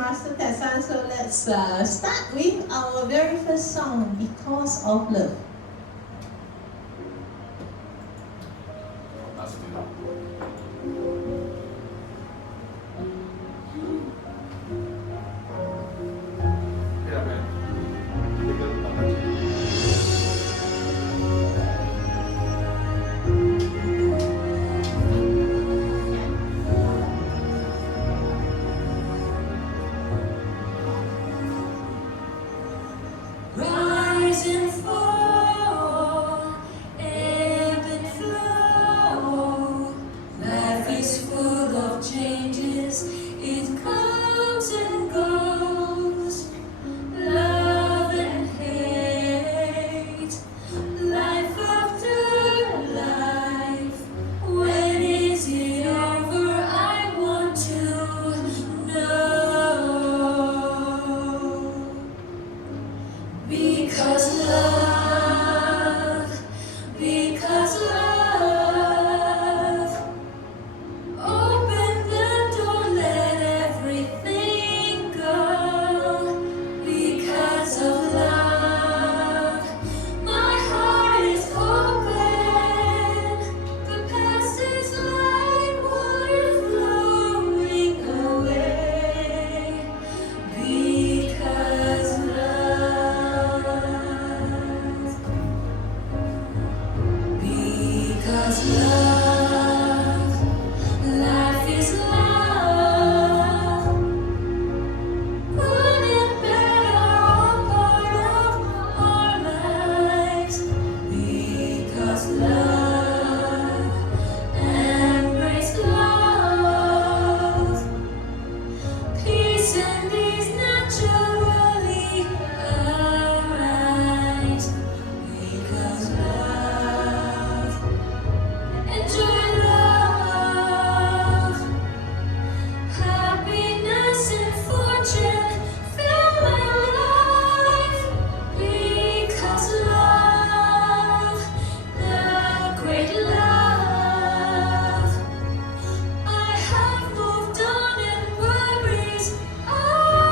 Master Tessan. So let's start with our very first song, Because of Love. Rise and fall, ebb and flow. Life is full of changes, it comes and goes. Love and hate, life after life. When is it over? I want to know. Because love, open the door, let everything go. Because of love, my heart is open. The past is like water flowing away. Because love, life is love. Good and bad are all part of our lives. Because love, embrace love. Peace and ease naturally arise. Because love, enjoy love, happiness and fortune fill my life. Because love, the great love, I have moved on and worries are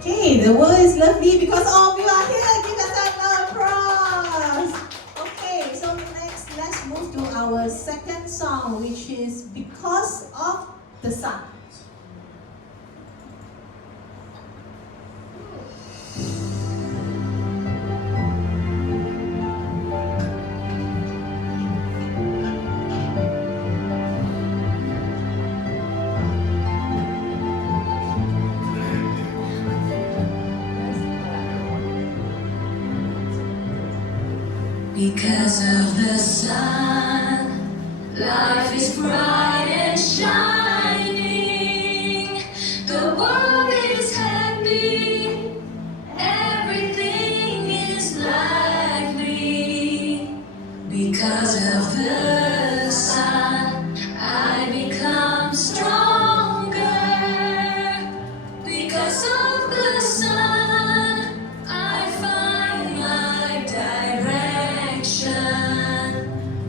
Okay, the world is lovely because all of you are here. Give yourself an applause. Okay, so next, let's move to our second song, which is Because of the Sun. Because of the sun, life is bright and shining. The world is happy, everything is lively. Because of the sun, I become stronger. Because of the sun, I find my direction.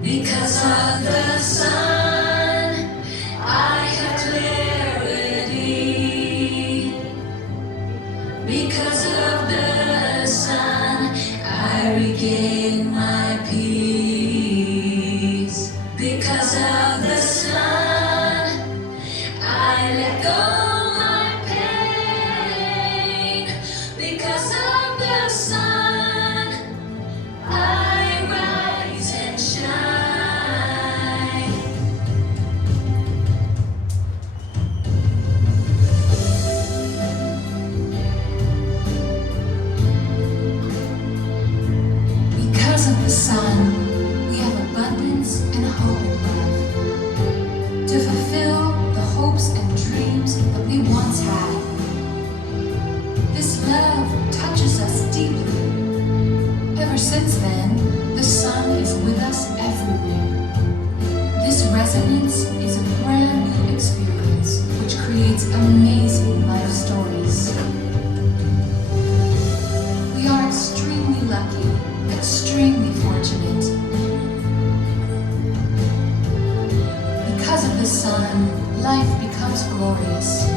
Because of the sun, I have clarity. Because of the sun, I regain my peace. Because of the sun, I let go my pain. Because of the sun, I rise and shine. Because of the sun, we have abundance and hope in love. To fulfill the hopes and dreams that we once had. This love touches us deeply. Ever since then, the sun is with us everywhere. This resonance is a brand new experience which creates amazing life stories. We are extremely lucky, extremely fortunate. Because of the sun, life becomes glorious.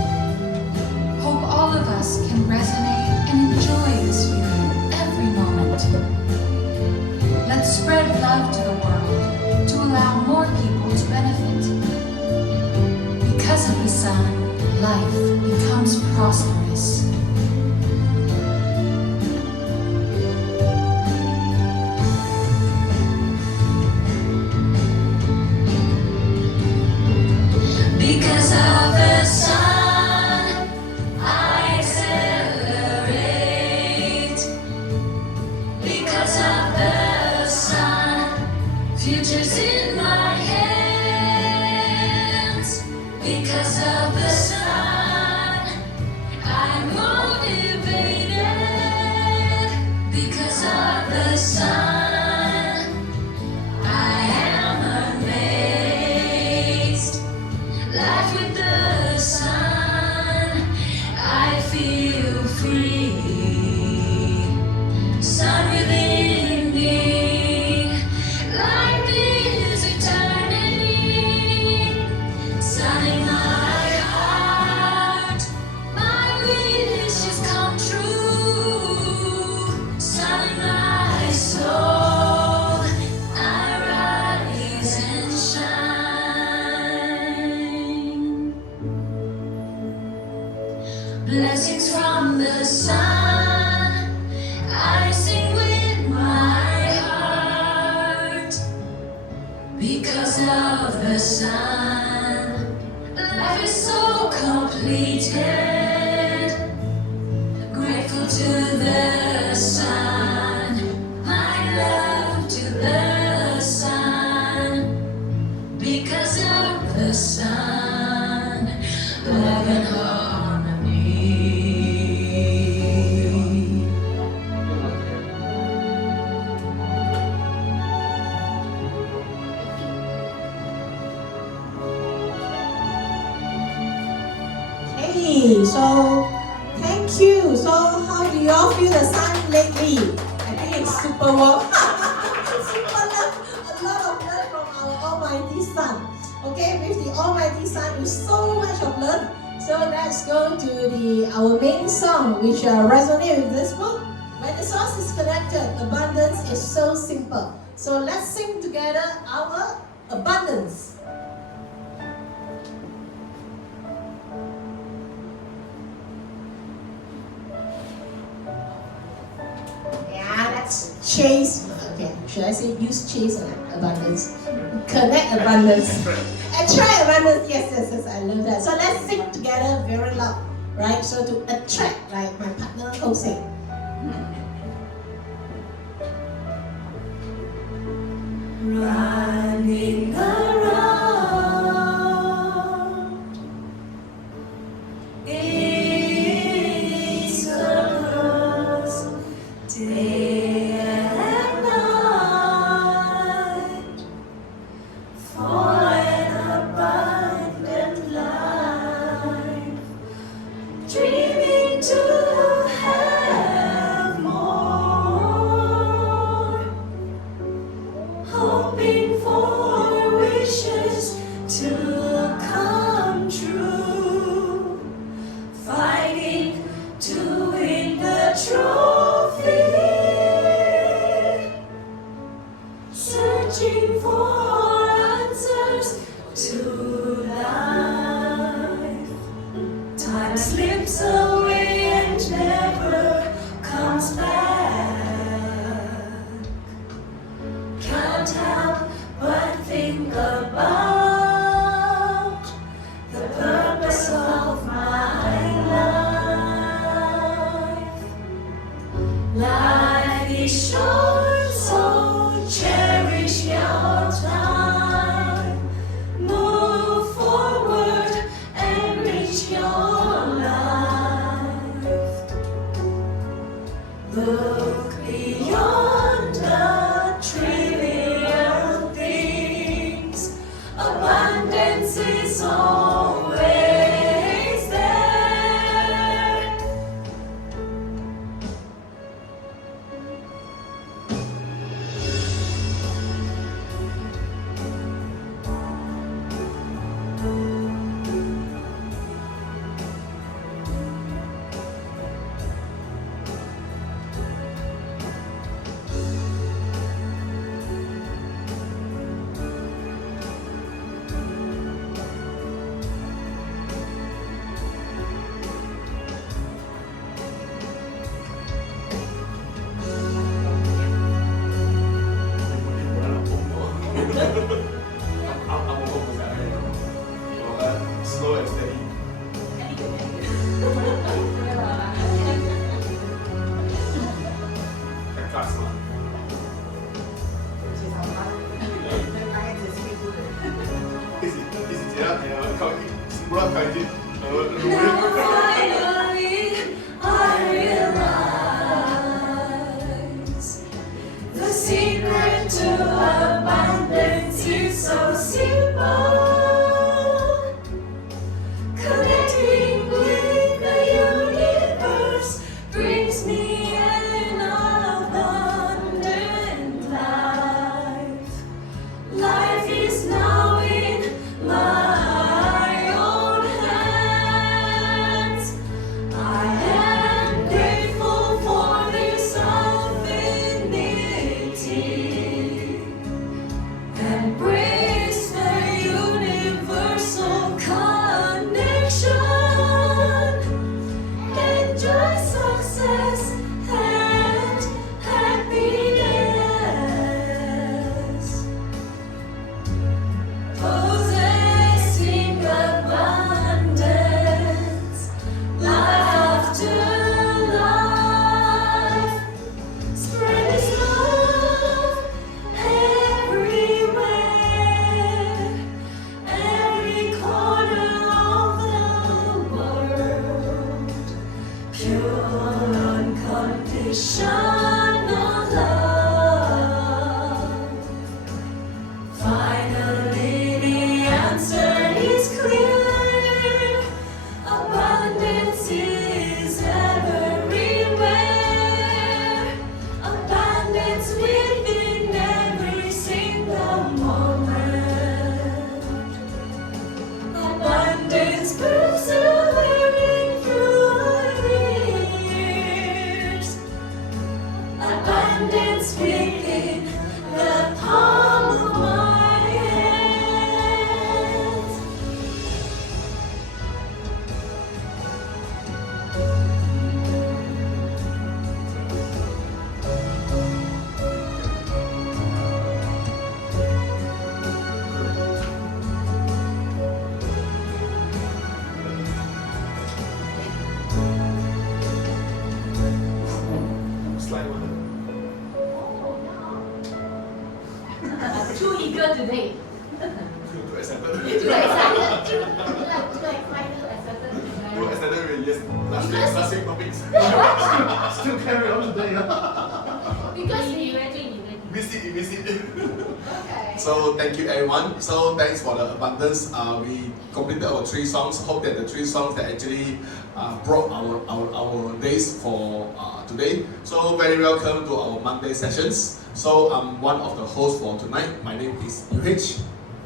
Hope all of us can resonate and enjoy this feeling every moment. Let's spread love to the world to allow more people to benefit. Because of the sun, life becomes prosperous. Because of the sun, I accelerate. Because of the sun, future's in my hands. Because of the sun, I'm motivated. Because of the sun, I am amazed. Life with the sun, I feel free. Sun within me, life is eternity. Sun in my heart, my wishes come true. Sun in my soul, I rise and shine. Blessings from the sun, I sing with my heart. Because of the sun, life is so completed. Grateful to the sun, my love to the sun. Because of the sun, love and harmony. Hey, so thank you. So how do you all feel the sun lately? I think it's super warm. Super love, a lot of love from our Almighty Sun. Okay, with the Almighty Sun, with so much of love. So let's go to our main song, which resonates with this book. When the source is connected, abundance is so simple. So let's sing together our abundance. Yeah, let's chase. Okay, should I say use chase or abundance? Connect abundance. Attract abundance. Yes, I love that. So let's sing together very loud, right? So to attract, like my partner Jose. Running around in circles, day and night, for an abundant life, dreaming to have more, hoping for wishes to come true, fighting to win the trophy, searching for answers to life. Time slips away and never comes back. Can't help but think about the purpose of my life. Life is short, so cherish your time. Move forward and reach your life. Look beyond the trivial things. Abundance is always there. Slow and steady. Keras lah. Isi dia kau semula kaji. Now finally I realize the secret to abundance is so simple. Connecting with the universe brings me an abundant life. Life is now in my own hands. I am grateful for this infinity. Embrace the universal connection. Enjoy success and happiness. Possessing abundance, life after life. Spread His love everywhere, every corner of the world. Pure bigger today. To extended. To excited, to excited, excited To today. extended, yes. Last week topics. Still carry on today. Because we ready. Miss it. Okay. So thank you everyone. So thanks for the abundance. We completed our 3 songs. Hope that the 3 songs that actually brought our days for today. So very welcome to our Monday sessions. So I'm one of the hosts for tonight. My name is UH.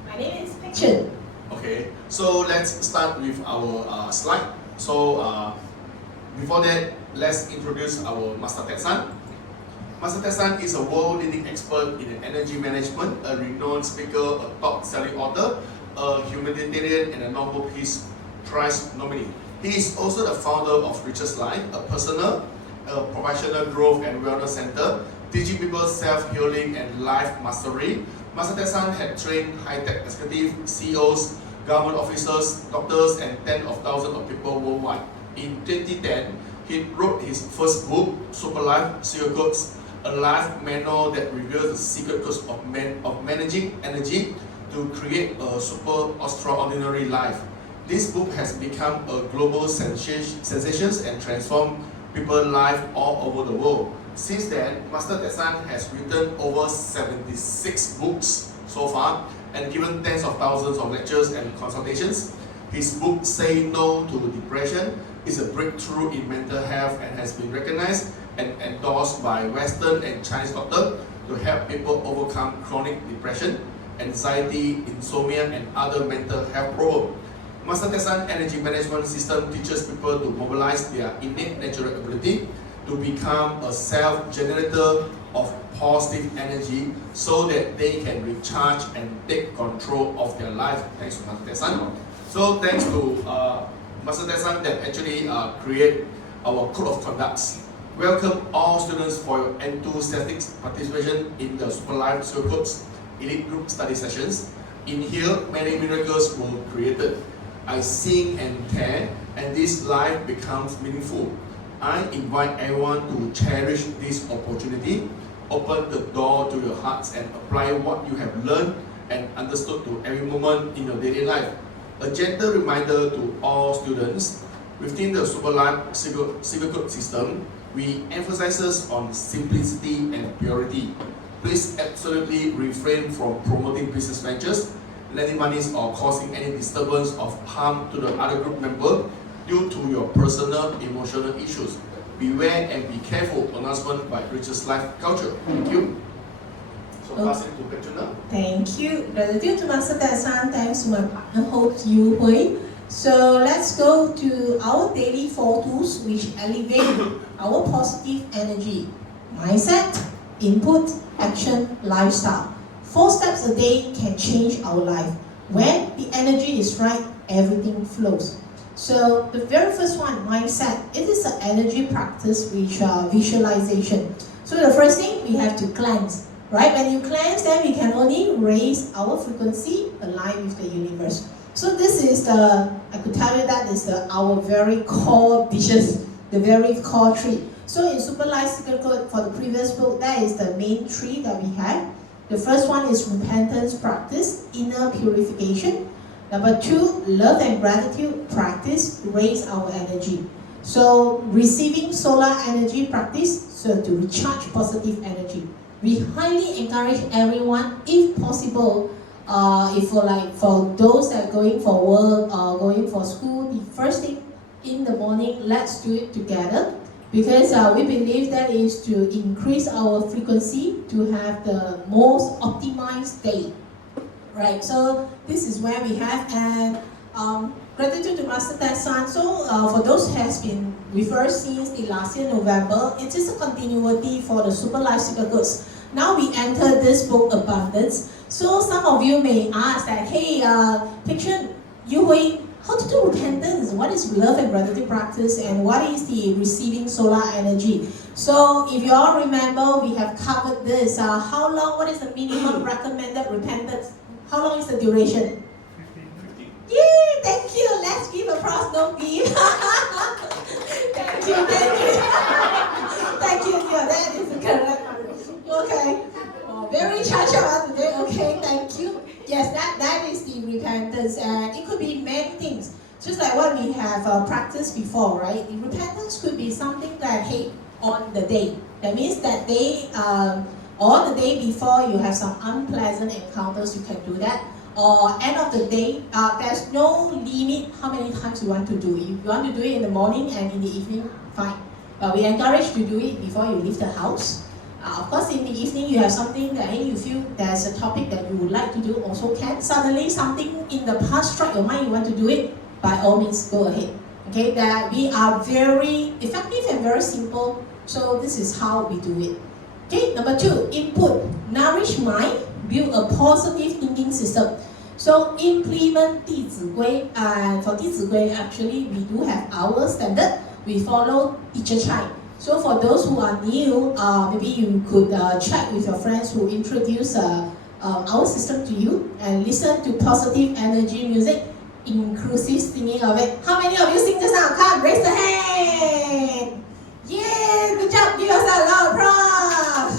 My name is Picture. Okay. So let's start with our slide. So before that, let's introduce our Master Tetsan. Master Tetsan is a world-leading expert in energy management, a renowned speaker, a top-selling author, a humanitarian, and a Nobel Peace Prize nominee. He is also the founder of Richest Life, a personal, professional growth and wellness center, teaching people self-healing and life mastery. Master Tetsan had trained high-tech executives, CEOs, government officers, doctors, and tens of thousands of people worldwide. In 2010, he wrote his first book, Super Life Secret Codes, a life manual that reveals the secret codes of managing energy to create a super extraordinary life. This book has become a global sensation and transformed people's lives all over the world. Since then, Master Tetsan has written over 76 books so far and given tens of thousands of lectures and consultations. His book, Say No to Depression, is a breakthrough in mental health and has been recognized and endorsed by Western and Chinese doctors to help people overcome chronic depression, anxiety, insomnia, and other mental health problems. Master Tetsan Energy Management System teaches people to mobilize their innate natural ability to become a self-generator of positive energy so that they can recharge and take control of their life. Thanks to Master Tetsan. So thanks to Master Tetsan that actually create our code of conducts. Welcome all students for your enthusiastic participation in the Super Life Circles Elite Group Study Sessions. In here, many miracles were created. I sing and care, and this life becomes meaningful. I invite everyone to cherish this opportunity, open the door to your hearts and apply what you have learned and understood to every moment in your daily life. A gentle reminder to all students, within the Super Life Secret Code system, we emphasize on simplicity and purity. Please absolutely refrain from promoting business ventures, lending money or causing any disturbance of harm to the other group member due to your personal emotional issues. Beware and be careful. Announcement by Richest Life Culture. Thank you. So pass it to Petrina. Thank you. Gratitude to Master Tetsan. Thanks to my partner, host Yu Hui. So let's go to our daily 4 tools which elevate our positive energy. Mindset, input, action, lifestyle. 4 steps a day can change our life. When the energy is right, everything flows. So the very first one, mindset. It is an energy practice which visualization. So the first thing, we have to cleanse. Right? When you cleanse, then we can only raise our frequency aligned with the universe. So this is I could tell you that is our very core dishes, the very core 3. So in Super Life Secret Code for the previous book, that is the main 3 that we have. The first one is repentance practice, inner purification. Number 2, love and gratitude practice, raise our energy. So receiving solar energy practice, so to recharge positive energy. We highly encourage everyone, if possible, for those that are going for work or going for school, the first thing in the morning, let's do it together, because we believe that is to increase our frequency to have the most optimized day. Right, so this is where we have, and gratitude to Master Tetsan. So for those who has been with us since the last year November, it is a continuity for the Super Life Secret Codes. Now we enter this book Abundance. So some of you may ask that, hey, picture Yu Hui, how to do repentance? What is love and gratitude practice, and what is the receiving solar energy? So if you all remember, we have covered this. How long? What is the minimum recommended repentance? How long is the duration? 15. Yay! Thank you. Let's give applause. No give. Thank you. Thank you. That is correct. Okay. Very charged up today. Okay. Thank you. have practiced before, right? Repentance could be something that, hey, on the day. That means that day, or the day before you have some unpleasant encounters, you can do that. Or end of the day, there's no limit how many times you want to do it. If you want to do it in the morning and in the evening, fine. But we encourage to do it before you leave the house. Of course, in the evening you have something that hey, you feel there's a topic that you would like to do, also can. Suddenly something in the past struck your mind, you want to do it, by all means go ahead. Okay, that we are very effective and very simple. So this is how we do it. Okay, number 2, input. Nourish mind, build a positive thinking system. So implement 弟子规, and for 弟子规, actually we do have our standard. We follow teacher Chai. So for those who are new, maybe you could check with your friends who introduce our system to you and listen to positive energy music, inclusive singing of it. How many of you sing just now? Come, raise the hand. Yeah, good job. Give yourself a round of applause.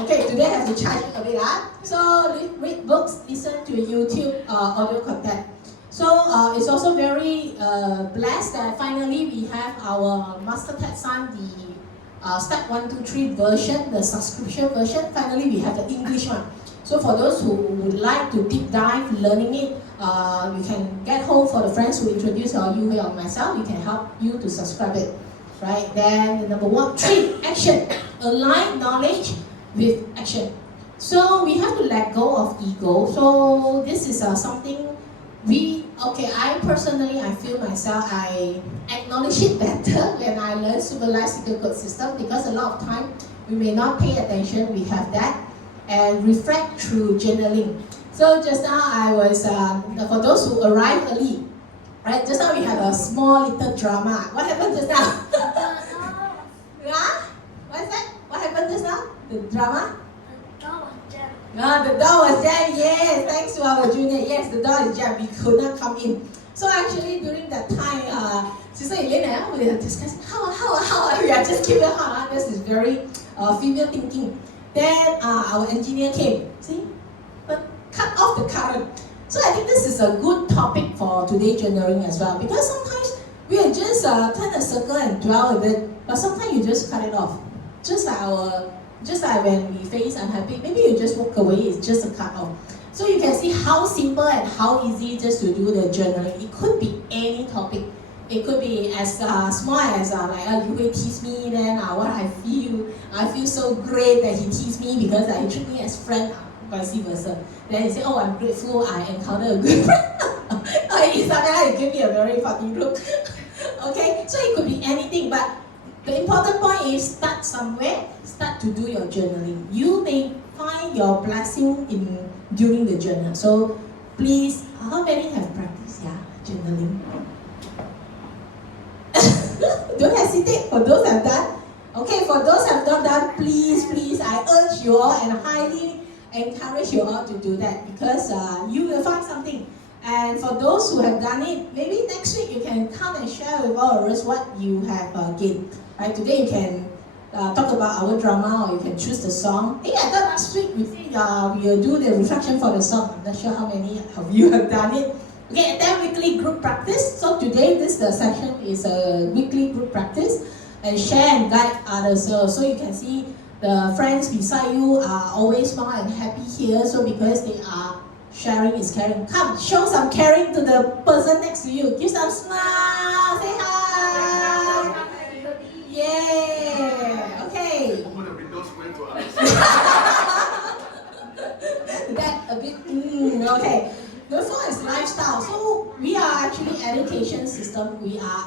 Okay, today I have to charge you a bit. So read books, listen to YouTube audio content. So it's also very blessed that finally we have our Master Tetsan, the step 1, 2, 3 version, the subscription version. Finally we have the English one. So for those who would like to deep dive learning it, you can get hold for the friends who introduce you or myself. We can help you to subscribe it. Right? Then the number 3, action. Align knowledge with action. So we have to let go of ego. So this is something I personally, I feel myself, I acknowledge it better when I learn Super Life Secret Code System, because a lot of time we may not pay attention, we have that, and reflect through journaling. So just now I was, for those who arrived early, right, just now we have a small little drama. What happened just now? Yeah? What's that? What happened just now? The drama? The door was jammed, yes, thanks to our junior. Yes, the door is jammed, we could not come in. So actually during that time, Sister Elena, we were discussing how, we are just keeping this is very female thinking. Then our engineer came, see, but cut off the current. So I think this is a good topic for today's journaling as well, because sometimes we are just turn a circle and dwell with it, but sometimes you just cut it off. Just like when we face unhappy, maybe you just walk away, it's just a cut off. So you can see how simple and how easy just to do the journaling. It could be any topic. It could be as small as like you will tease me, then what I feel so great that he teased me because he treat me as friend, vice versa. Then he say, oh, I'm grateful I encountered a good friend. Or he sometimes give me a very funny look. Okay, so it could be anything, but the important point is start somewhere, start to do your journaling. You may find your blessing during the journal. So please, how many have practiced journaling? Don't hesitate for those have done. Okay, for those have not done, please, I urge you all and highly encourage you all to do that, because you will find something. And for those who have done it, maybe next week you can come and share with all of us what you have gained. Right? Today you can talk about our drama, or you can choose the song. Hey, I thought last week we said we'll do the reflection for the song. I'm not sure how many of you have done it. Okay, and then weekly group practice. So today this session is a weekly group practice, and share and guide others. So you can see the friends beside you are always smile and happy here. So because they are sharing is caring. Come, show some caring to the person next to you. Give some smile. Say hi. Yeah. Okay. Open the windows, wait to us. That a bit. Okay. The fourth is lifestyle. So we are actually education system.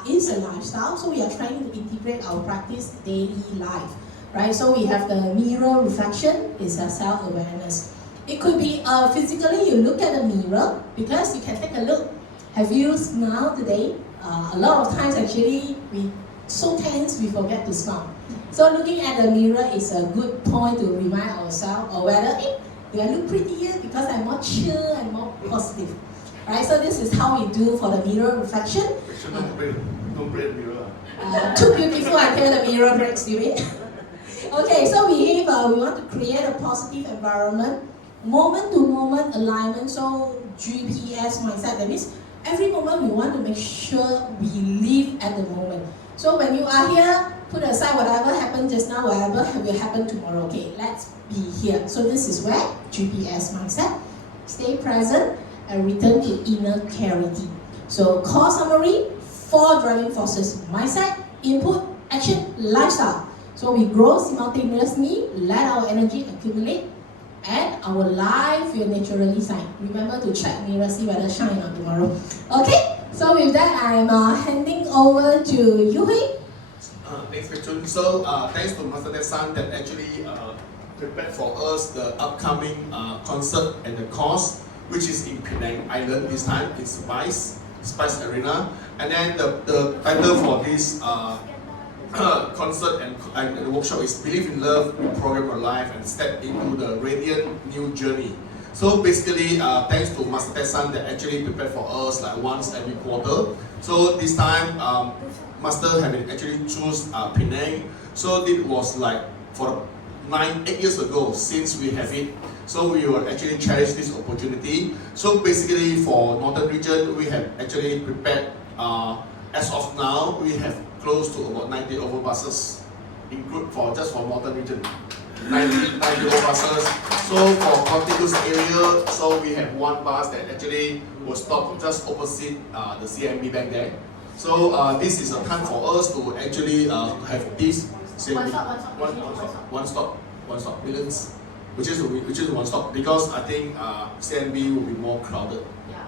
Is a lifestyle. So we are trying to integrate our practice daily life, right? So we have the mirror reflection. Is a self-awareness. It could be physically you look at the mirror, because you can take a look. Have you smiled today? A lot of times actually we so tense we forget to smile. So looking at the mirror is a good point to remind ourselves, or whether do I look prettier because I'm more chill and more positive. Right? So this is how we do for the mirror reflection. Don't break the mirror. Too beautiful until the mirror breaks, you mean? Okay, so we want to create a positive environment. Moment to moment alignment, so GPS mindset, that means every moment we want to make sure we live at the moment. So when you are here, put aside whatever happened just now, whatever will happen tomorrow. Okay, let's be here. So this is where GPS mindset, stay present and return to inner clarity. So core summary, 4 driving forces: mindset, input, action, lifestyle. So we grow simultaneously, let our energy accumulate, and our life will naturally shine. Remember to check mirror, see whether shine on tomorrow. Okay, so with that, I'm handing over to Yu Hui. Thanks, Richard. So thanks to Master Ted-san that actually prepared for us the upcoming concert and the course, which is in Penang Island this time. It's Spice Arena. And then the title for this concert and the workshop is Believe in Love, Program Your Life, and Step into the Radiant New Journey. So basically, thanks to Master Ted-san that actually prepared for us like once every quarter. So this time, Master have been actually choose Penang. So it was like for 8 years ago since we have it. So we will actually cherish this opportunity. So basically for Northern region, we have actually prepared, as of now, we have close to about 90 over buses, include for just for Northern region. 90 over buses. So for contiguous area, so we have one bus that actually will stop just opposite the CMB bank there. So this is a time for us to actually have this CMB, one stop millions, which is one stop, because I think CMB will be more crowded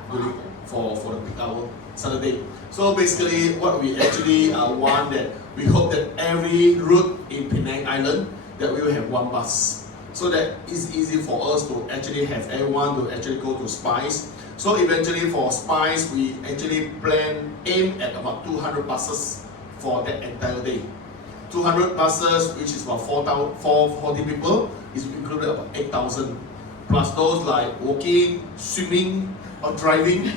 during for the peak hour Saturday. So basically, what we actually want that we hope that every route in Penang Island that we will have one bus, so that it's easy for us to actually have everyone to actually go to Spice. So eventually for Spice, we actually aim at about 200 buses for that entire day. 200 buses, which is about 440 people, is included about 8,000, plus those like walking, swimming, or driving.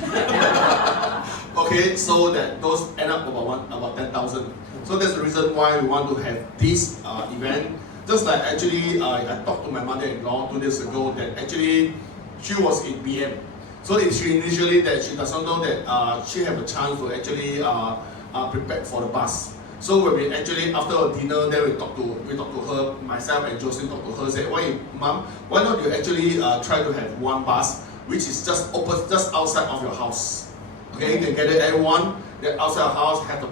Okay, so that those end up about 10,000. So that's the reason why we want to have this event. Just like actually, I talked to my mother-in-law 2 days ago that actually she was in BM. So she initially that she doesn't know that she have a chance to actually prepare for the bus. So when we actually after a dinner, then we talk to her, myself and Jocelyn talked to her, said, "Why, Mom, why not you actually try to have one bus which is just outside of your house? Okay, you can gather everyone that outside the house, have the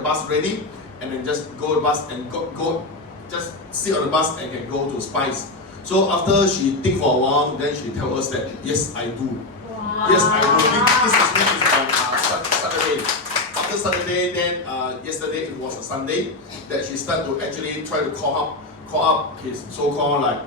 bus ready, and then just go the bus and go just sit on the bus and can go to Spice." So after she think for a while, then she tell us that yes, I do. Wow. Yes, I do. This is on Saturday. After Saturday, then yesterday it was a Sunday that she started to actually try to call up his so-called like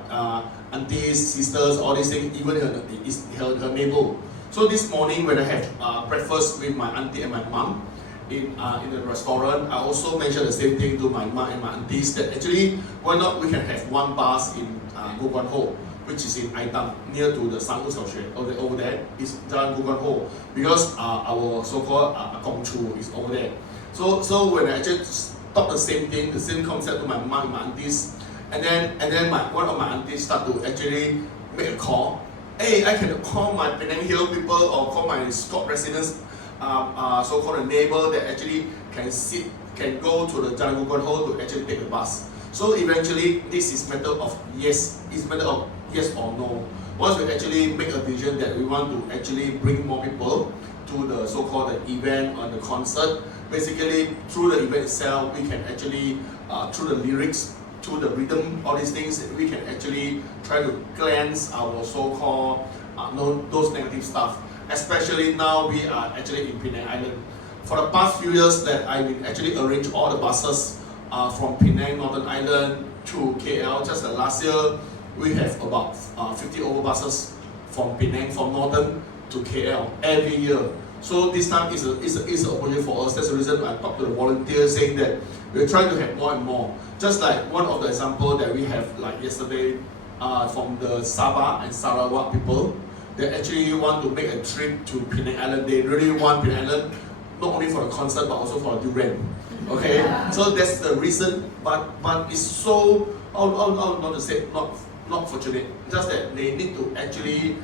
aunties, sisters, all these things, even her neighbor. So this morning when I have breakfast with my auntie and my mom in the restaurant, I also mentioned the same thing to my mom and my aunties that actually why not we can have one bus in Go Guan Ho, which is in Aitang, near to the Sangu Xiaoxue. Over there is Jalan Go Guan Ho, because our so-called Gong Chu is over there. So when I actually talk the same thing, the same concept to my mom and my aunties, and then one of my aunties start to actually make a call. Hey, I can call my Penang Hill people or call my Scott residents, so-called a neighbor that actually can go to the Jalan Go Guan Ho to actually take the bus. So eventually, this is matter of yes or no. Once we actually make a decision that we want to actually bring more people to the so-called event or the concert, basically through the event itself, we can actually, through the lyrics, through the rhythm, all these things, we can actually try to cleanse our so-called those negative stuff. Especially now we are actually in Penang Island. For the past few years that I've been actually arrange all the buses from Penang, Northern Island to KL. Just like last year, we have about 50 over buses from Penang, from Northern to KL every year. So this time is an opportunity for us. That's the reason I talked to the volunteers saying that we're trying to have more and more. Just like one of the example that we have like yesterday from the Sabah and Sarawak people, they actually want to make a trip to Penang Island. They really want Penang Island, not only for the concert but also for the durian. Okay, so that's the reason. But it's so not to say not fortunate. Just that they need to actually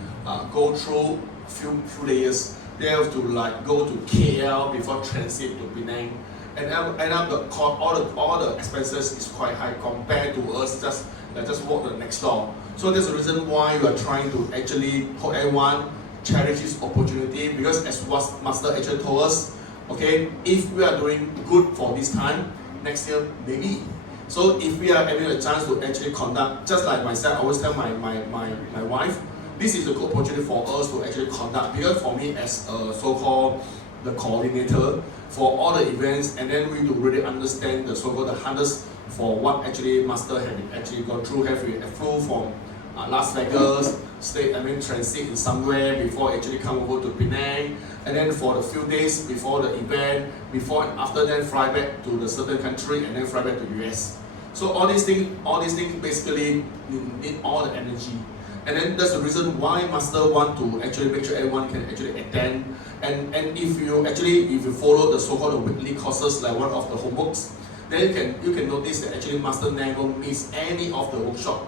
go through few layers. they have to like go to KL before transit to Penang, and end up the cost, all the expenses is quite high compared to us just walk the next door. So there's a reason why we are trying to actually hope everyone cherish this opportunity, because as what Master actually told us, okay, if we are doing good for this time, next year maybe. So if we are having a chance to actually conduct, just like myself, I always tell my wife, this is a good opportunity for us to actually conduct, because for me as a so-called the coordinator for all the events, and then we to really understand the so-called the hunters for what actually Master have actually gone through, have flew from Las Vegas, transit in somewhere before actually come over to Penang, and then for the few days before the event, before and after then fly back to the certain country, and then fly back to US. So all these things basically need all the energy. And then that's the reason why Master want to actually make sure everyone can actually attend. And if you follow the so-called weekly courses like one of the homeworks, then you can notice that actually Master never miss any of the workshop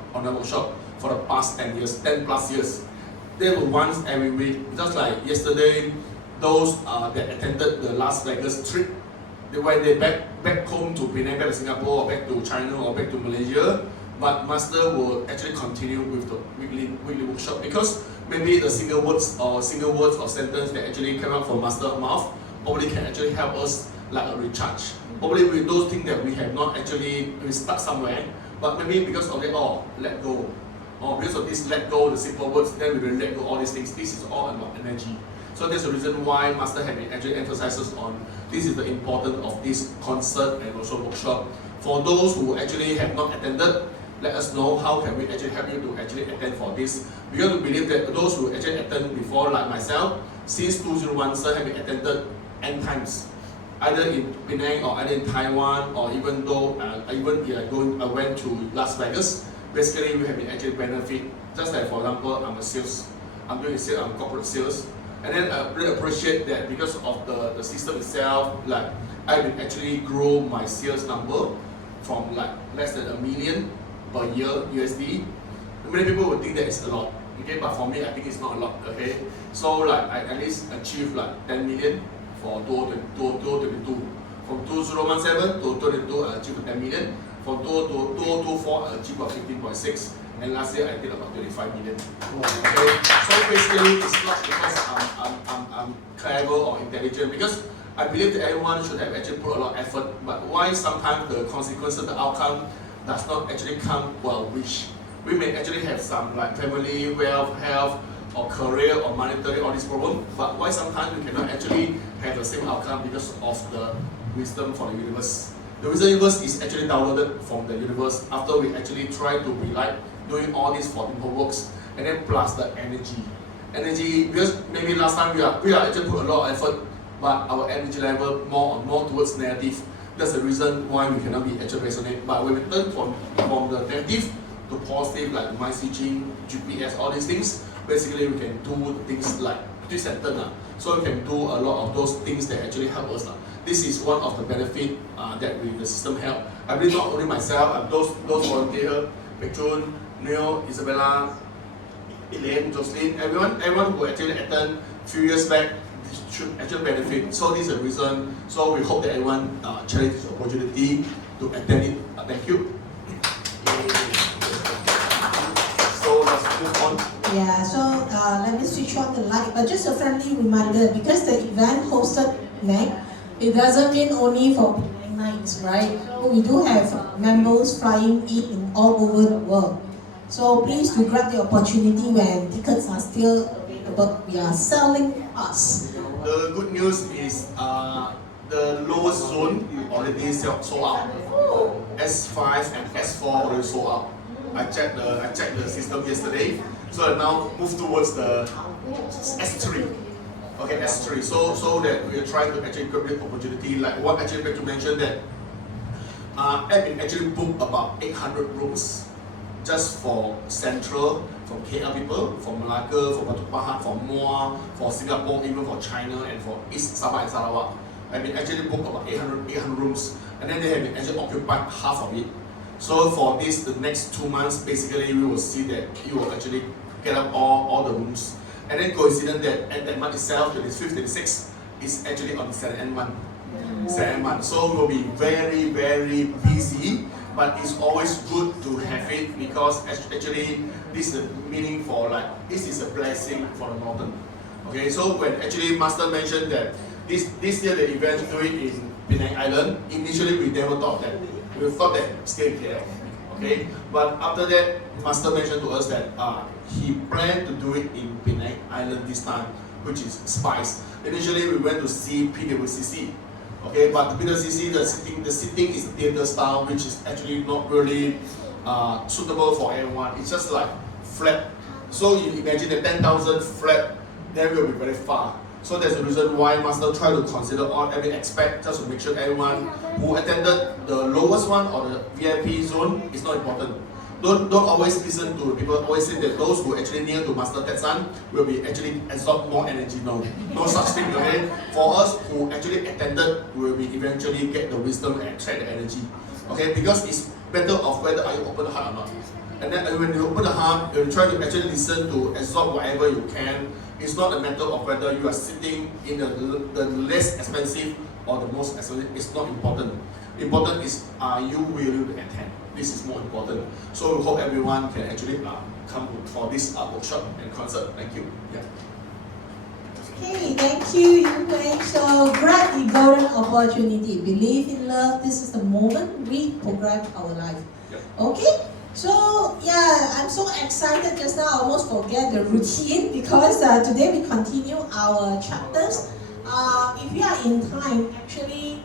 for the past 10 plus years. There were once every week, just like yesterday, those that attended the Las Vegas trip, when they back home to Penang, back to Singapore, or back to China, or back to Malaysia, but Master will actually continue with the weekly workshop, because maybe the single words or sentence that actually came out from Master's mouth probably can actually help us like a recharge. Probably with those things that we have not actually stuck somewhere, but maybe because of it, let go. Or because of this let go, the simple words, then we will let go all these things. This is all about energy. So that's the reason why Master have been actually emphasizes on this is the importance of this concert and also workshop. For those who actually have not attended, let us know how can we actually help you to actually attend for this. Because we believe that those who actually attend before, like myself, since 2001, Sir have been attended N times. Either in Penang or either in Taiwan, or even though I went to Las Vegas, basically we have been actually benefit. Just like for example, I'm doing sales, I'm corporate sales. And then I really appreciate that because of the system itself, like I've been actually grow my sales number from like less than $1 million per year USD. Many people would think that it's a lot, okay, but for me I think it's not a lot, okay. So like I at least achieved like 10 million for 2022. From 2017 to 2022 I achieved 10 million. From 2024 I achieved about 15.6. And last year I did about 25 million. Okay, so basically it's not because I'm clever or intelligent, because I believe that everyone should have actually put a lot of effort. But why sometimes the consequences, the outcome does not actually come well wish. We may actually have some like family, wealth, health, or career, or monetary, all these problems. But why sometimes we cannot actually have the same outcome because of the wisdom from the universe. The wisdom universe is actually downloaded from the universe after we actually try to be like doing all these 14 homeworks, and then plus the energy, because maybe last time we are actually put a lot of effort, but our energy level more towards negative. That's the reason why we cannot be actually resonate. But when we turn from the negative to positive, like mind switching, GPS, all these things, basically we can do things like twist and turn. So we can do a lot of those things that actually help us. This is one of the benefit that the system help. I believe not only myself, those volunteers, Pechun, Neil, Isabella, Elaine, Jocelyn, everyone who actually attended a few years back should actually benefit. So this is the reason. So we hope that everyone cherish this opportunity to attend it. Thank you. So let's move on. Yeah, so let me switch on the light. But just a friendly reminder, because the event hosted next, it doesn't mean only for Penang nights, right? So we do have members flying in all over the world. So please do grab the opportunity when tickets are still available. We are selling us. The good news is the lowest zone already sold out. S5 and S4 already sold out. I checked the system yesterday. So I now move towards the S3. Okay, S3. So that we are trying to actually grab the opportunity. Like what actually Becky mentioned that I've been actually booked about 800 rooms just for Central, for KL people, for Malacca, for Batu Pahat, for Muar, for Singapore, even for China, and for East Sabah and Sarawak. I've been actually booked about 800 rooms, and then they have been actually occupied half of it. So for the next 2 months, basically we will see that you will actually get up all the rooms. And then coincident that at that month itself, 25th, 26th, is actually on the Saturn month. Saturn month. So we'll be very, very busy, but it's always good to have it because actually this is the meaning for like, this is a blessing for the northern. Okay, so when actually Master mentioned that this year the event do it in Penang Island, initially we never thought that. We thought that stay here. Okay, but after that, Master mentioned to us that he planned to do it in Penang Island this time, which is Spice. Initially, we went to see PWCC. Okay, but the PWCC, the sitting is theater style, which is actually not really suitable for everyone. It's just like flat. So you imagine the 10,000 flat, then will be very far. So that's the reason why Master try to consider every aspect just to make sure everyone who attended the lowest one or the VIP zone is not important. Don't always listen to people always say that those who actually near to Master Tetsan will be actually absorb more energy. No such thing. Okay, for us who actually attended, we will be eventually get the wisdom and attract the energy. Okay, because it's better of whether are you open the heart or not. And then when you open the heart, you try to actually listen to absorb whatever you can. It's not a matter of whether you are sitting in the less expensive or the most expensive. It's not important. Important is are you willing to attend? This is more important. So we hope everyone can actually come for this workshop and concert. Thank you. Yeah. Okay, thank you, Yu Wei. So grab the golden opportunity. Believe in love. This is the moment we program our life. Yep. Okay. So yeah, I'm so excited just now. I almost forget the routine because today we continue our chapters. If you are in time, actually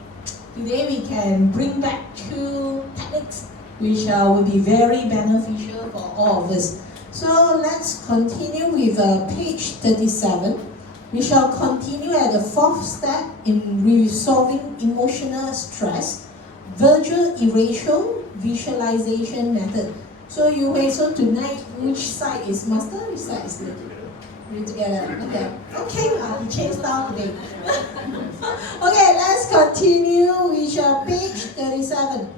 today we can bring back two techniques which will be very beneficial for all of us. So let's continue with page 37. We shall continue at the fourth step in resolving emotional stress, virtual erasure visualization method. So Yu Hui, so tonight which side is master, which side is lead? We're together. Okay, we changed style today. Okay, let's continue with page 37.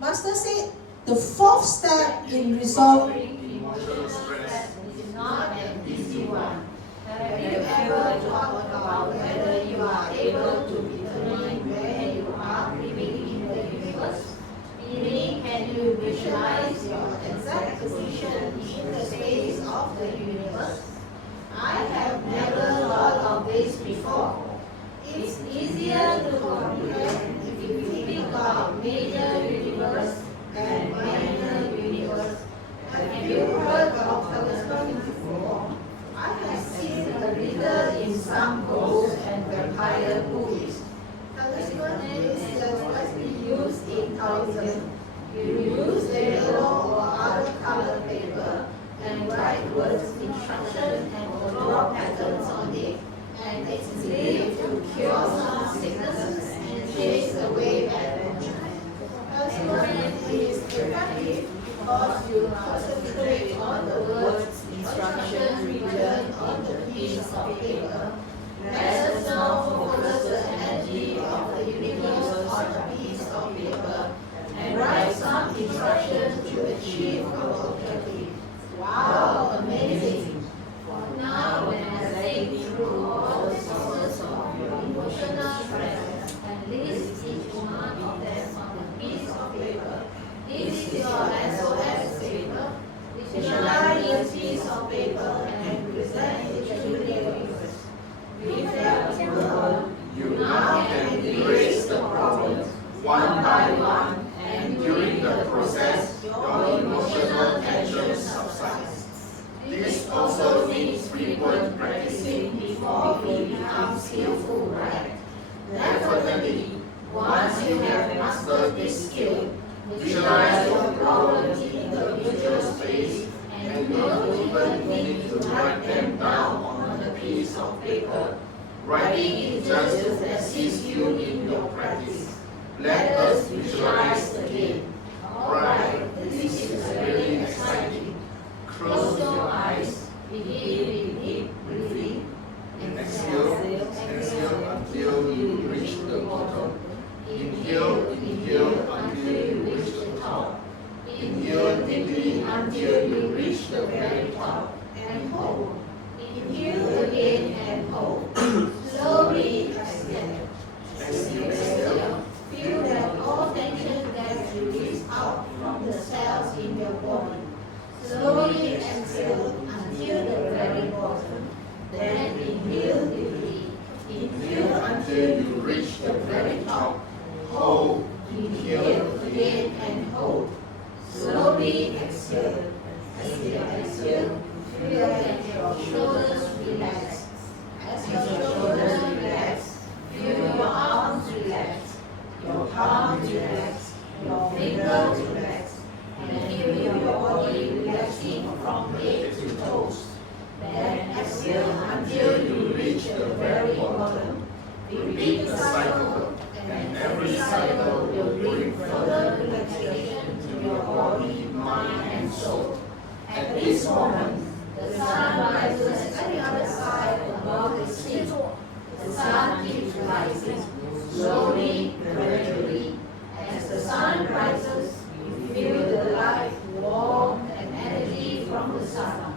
Master said the fourth step in resolving Emotional stress. is not an easy one. Have you ever thought about whether you are able to determine where you are living in the universe? Meaning, can you visualize your exact position in the space of the universe? I have never thought of this before. It's easier to comprehend if you think of major universe and minor universe. Have you heard of telescope before? I have seen a little in some ghost and vampire movies. Telescope is especially used in television. You use yellow or other color paper and write words, instructions, and draw patterns on it. And it's believed to cure some sicknesses and chase away bad fortune. Telescope is effective because you concentrate on the words, instructions written on the piece of paper. Let us now focus the energy of the universe on a piece of paper and write some instructions to achieve our objective. Wow, amazing! For now, when I say through all the sources of your emotional stress and list each one of them on a piece of paper, this is your SOS paper. Visualize this piece of paper and present it to the universe. With that approval, you now can erase the problems one by one, and during the process, your emotional tension subsides. This also needs frequent practicing before we become skillful, right? Definitely, once you have mastered this skill, visualize your problems in the virtual space and don't even need to write them down on a piece of paper. Writing is just to assist you in your practice. Let us visualize again. Alright, this is very exciting. Close your eyes, begin with deep breathing, and exhale until you reach the bottom. Inhale until you reach the top. Inhale deeply until you reach the very top, and hold. Inhale relax, your fingers relax, and feel your body relaxing from head to toes. Then exhale until you reach the very bottom. Repeat the cycle, and every cycle will bring further relaxation to your body, mind, and soul. At this moment, the sun rises at the other side above the sea. The sun keeps rising, slowly, gradually. As the sun rises, you feel the light, warmth, and energy from the sun.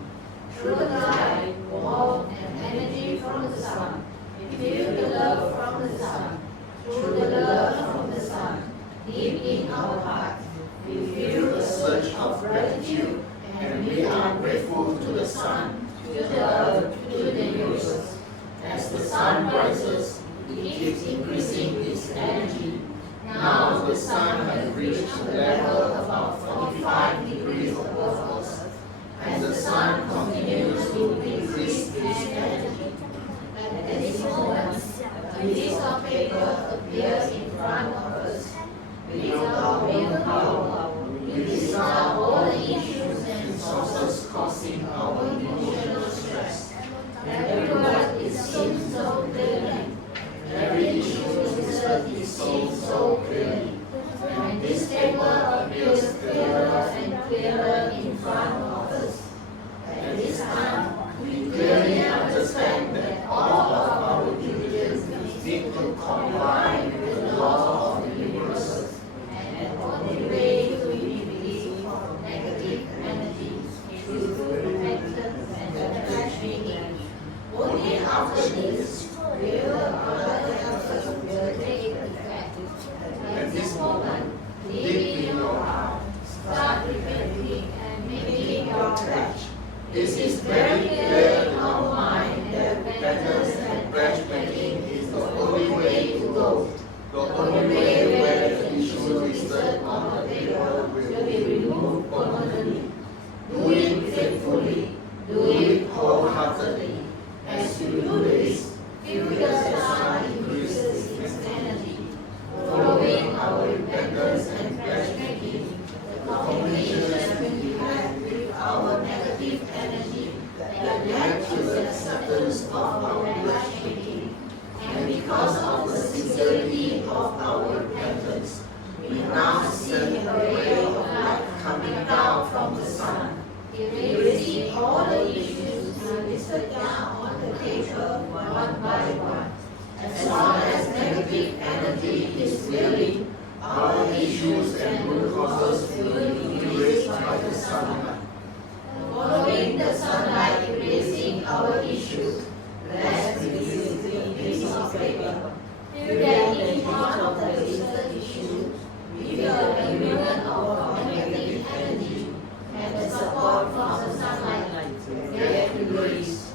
Through the light, warmth, and energy from the sun, you feel the love from the sun. Through the love from the sun, deep in our heart, we feel a surge of gratitude, and we are grateful to the sun, to the earth, to the universe. As the sun rises, it keeps increasing its energy. Now the sun has reached a level about 45 degrees above us. As the sun continues to increase its energy, at this moment, a piece of paper appears in front of us. With our willpower, we discard all the issues and sources causing our emotional stress. Every word is seen so clearly. Every issue is seen so clearly. And this paper appears clearer and clearer in front of us. At this time, we clearly understand that all of our duties need to comply with the law of the universe, and the only way to be released from negative energy is through repentance and attachment. Only after this will other efforts will take effect. At this moment, deep in your heart, start repenting and making your pledge. This is very clear in our mind that repentance and pledge making is the only way to go. The only way where the issue listed on the paper will be removed permanently. Do it faithfully. Do it wholeheartedly. As you do this, feel the sun increases its energy. Following our repentance and pledge making, the combination we had with our negative energy that led to the acceptance of our pledge making. And because of the sincerity of our repentance, we now see a ray of light coming down from the sun, erasing all the issues listed down on the paper one by one. As long as negative energy is willing, our issues and root causes will be erased by the sunlight. Following the sunlight erasing our issues, let's release the piece of paper. Feel that each one of the listed issues, with the agreement of our negative energy and the support from the sunlight, get released.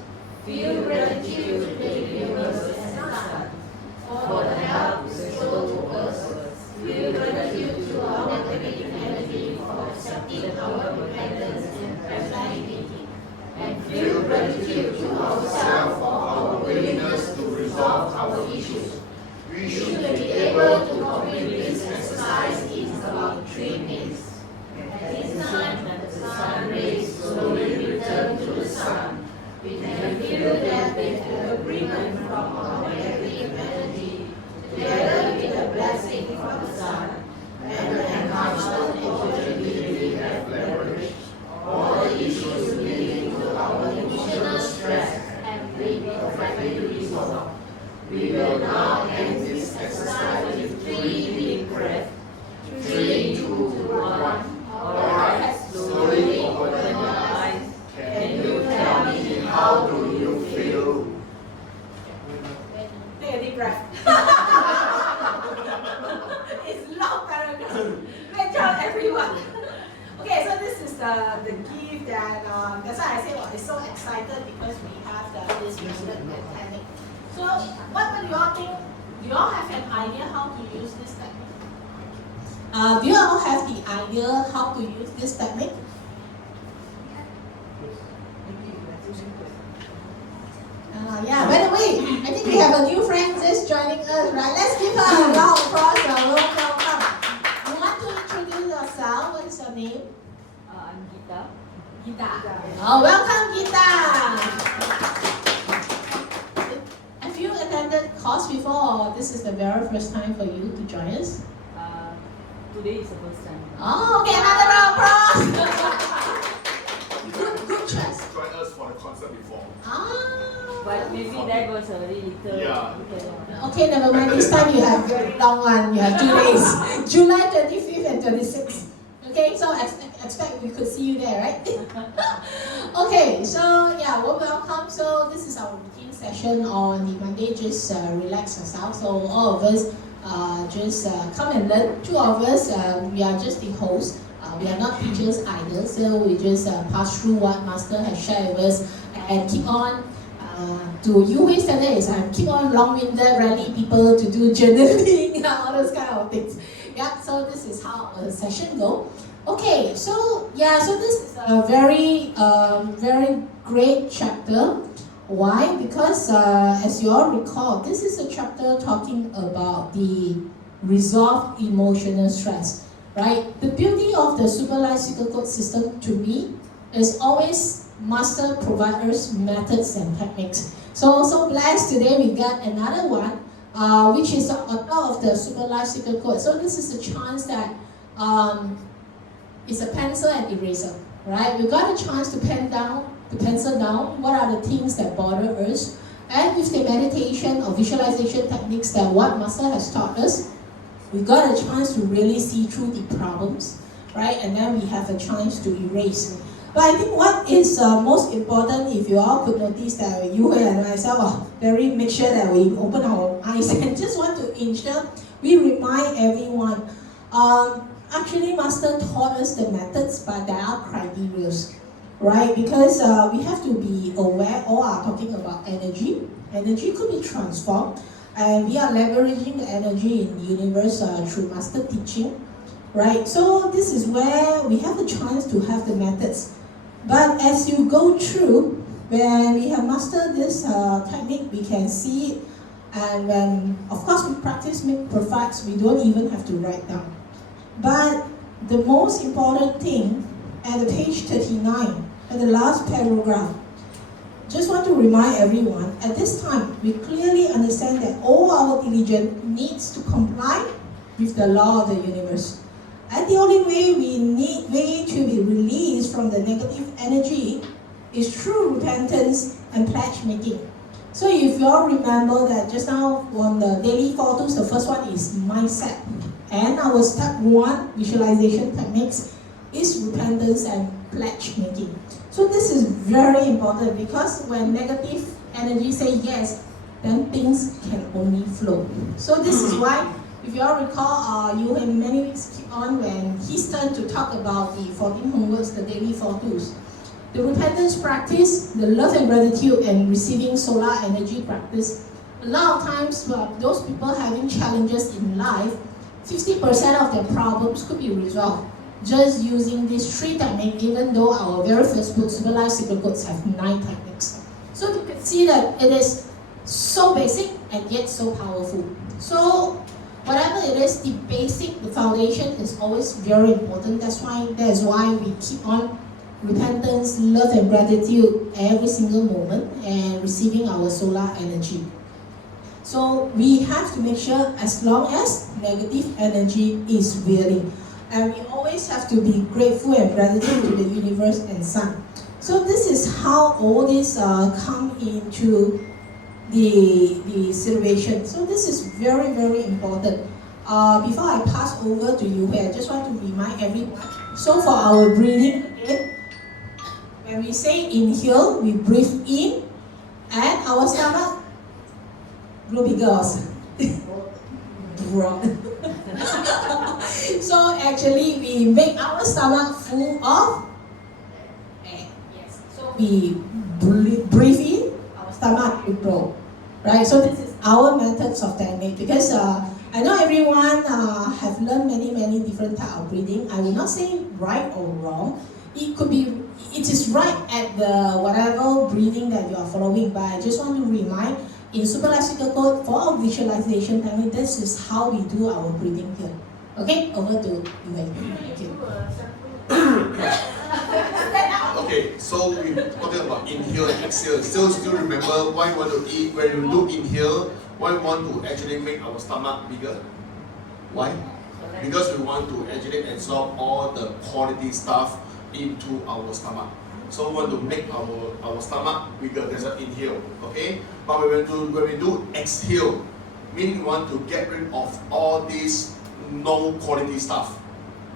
Feel gratitude to the universe and the sun for the help bestowed to us. Feel gratitude to our negative energy for accepting our repentance and pledge. And feel gratitude to ourselves for our willingness to resolve our issues. We should be able to complete this exercise in about 3 minutes. At this time, the sun rays slowly return to the sun. We can feel that with the agreement from our negative energy, together with the blessing from the sun, and the enhancement opportunity we have leveraged, all the issues leading to our emotional stress have been perfectly resolved. We will now end this exercise with 3 deep breaths. 3, 2, 1. Alright, slowly open your eyes. Can you tell me how do you feel? Take a deep breath. It's long paragraph. Great job, everyone. Okay, so this is the gift that, that's why I say, well, it's so excited because we have this movement technique. So, what do you all think? Do you all have an idea how to use this technique? Do you all have the idea how to use this technique? Yeah, by the way, I think we have a new friend just joining us, right? Let's give her a round of applause. Welcome. I'm Gita. Gita. Oh, welcome, Gita. Have you attended course before, or this is the very first time for you to join us? Today is the first time. Oh, okay, another round of applause. Good choice. Join us for the concert before. Ah. But maybe that was a very little. Yeah. Okay, never mind. This time you have very long one. You have 2 days, July 25th and 26th. Okay, so expect we could see you there, right? Okay, so yeah, warm welcome. So this is our routine session on the Monday. Just relax yourself. So all of us just come and learn. 2 of us, we are just the hosts. We are not teachers either. So we just pass through what Master has shared with us and keep on. To Yue standards, keep on long-winded, rally people to do journaling, all those kind of things. Yeah, so this is how our session go. Okay, so yeah, so this is a very, very great chapter. Why? Because as you all recall, this is a chapter talking about the resolved emotional stress, right? The beauty of the supervised cycle code system to me is always Master provide us methods and techniques. So blessed today we got another one, which is on top of the supervised cycle code. So this is a chance that it's a pencil and eraser, right? We got a chance to pencil down what are the things that bother us, and with the meditation or visualization techniques that what Master has taught us, we got a chance to really see through the problems, right? And then we have a chance to erase. But I think what is most important, if you all could notice that you and myself are very make sure that we open our eyes and just want to ensure we remind everyone. Actually, Master taught us the methods, but there are criteria, right? Because we have to be aware, all are talking about energy. Energy could be transformed, and we are leveraging the energy in the universe through Master teaching, right? So this is where we have the chance to have the methods. But as you go through, when we have mastered this technique, we can see it. And when, of course, we practice make perfect, we don't even have to write down. But the most important thing, at the page 39, at the last paragraph, just want to remind everyone, at this time, we clearly understand that all our diligence needs to comply with the law of the universe. And the only way we to be released from the negative energy is through repentance and pledge making. So if you all remember that just now on the daily 4 tools, the first one is mindset. And our step 1 visualization techniques is repentance and pledge making. So this is very important because when negative energy say yes, then things can only flow. So this is why, if you all recall, you in many weeks keep on when his turn to talk about the 14 homeworks, the daily 4 tools. The repentance practice, the love and gratitude and receiving solar energy practice. A lot of times, those people having challenges in life, 50% of their problems could be resolved just using these 3 techniques, even though our very first book, Civilized Secret Codes, have 9 techniques. So you can see that it is so basic and yet so powerful. So whatever it is, the basic, the foundation is always very important. That's why we keep on repentance, love and gratitude every single moment and receiving our solar energy. So we have to make sure as long as negative energy is willing. And we always have to be grateful and gratitude to the universe and sun. So this is how all this come into the situation. So this is very, very important. Before I pass over to you, I just want to remind everyone. So for our breathing again, when we say inhale, we breathe in, and our stomach grow bigger. So actually, we make our stomach full of air. Yes. So we breathe in, our stomach will grow. Right? So this is our methods of technique because I know everyone have learned many different types of breathing. I will not say right or wrong. It is right at the whatever breathing that you are following, but I just want to remind in Superlastical Code for our visualization technique, this is how we do our breathing here. Okay, over to you. Thank you. Okay, so we talking about inhale and exhale. Still remember why you want to eat, when you do inhale, why we want to actually make our stomach bigger? Why? Because we want to actually absorb all the quality stuff into our stomach. So we want to make our stomach bigger. That's an inhale. Okay? But when we do exhale, meaning we want to get rid of all these no quality stuff.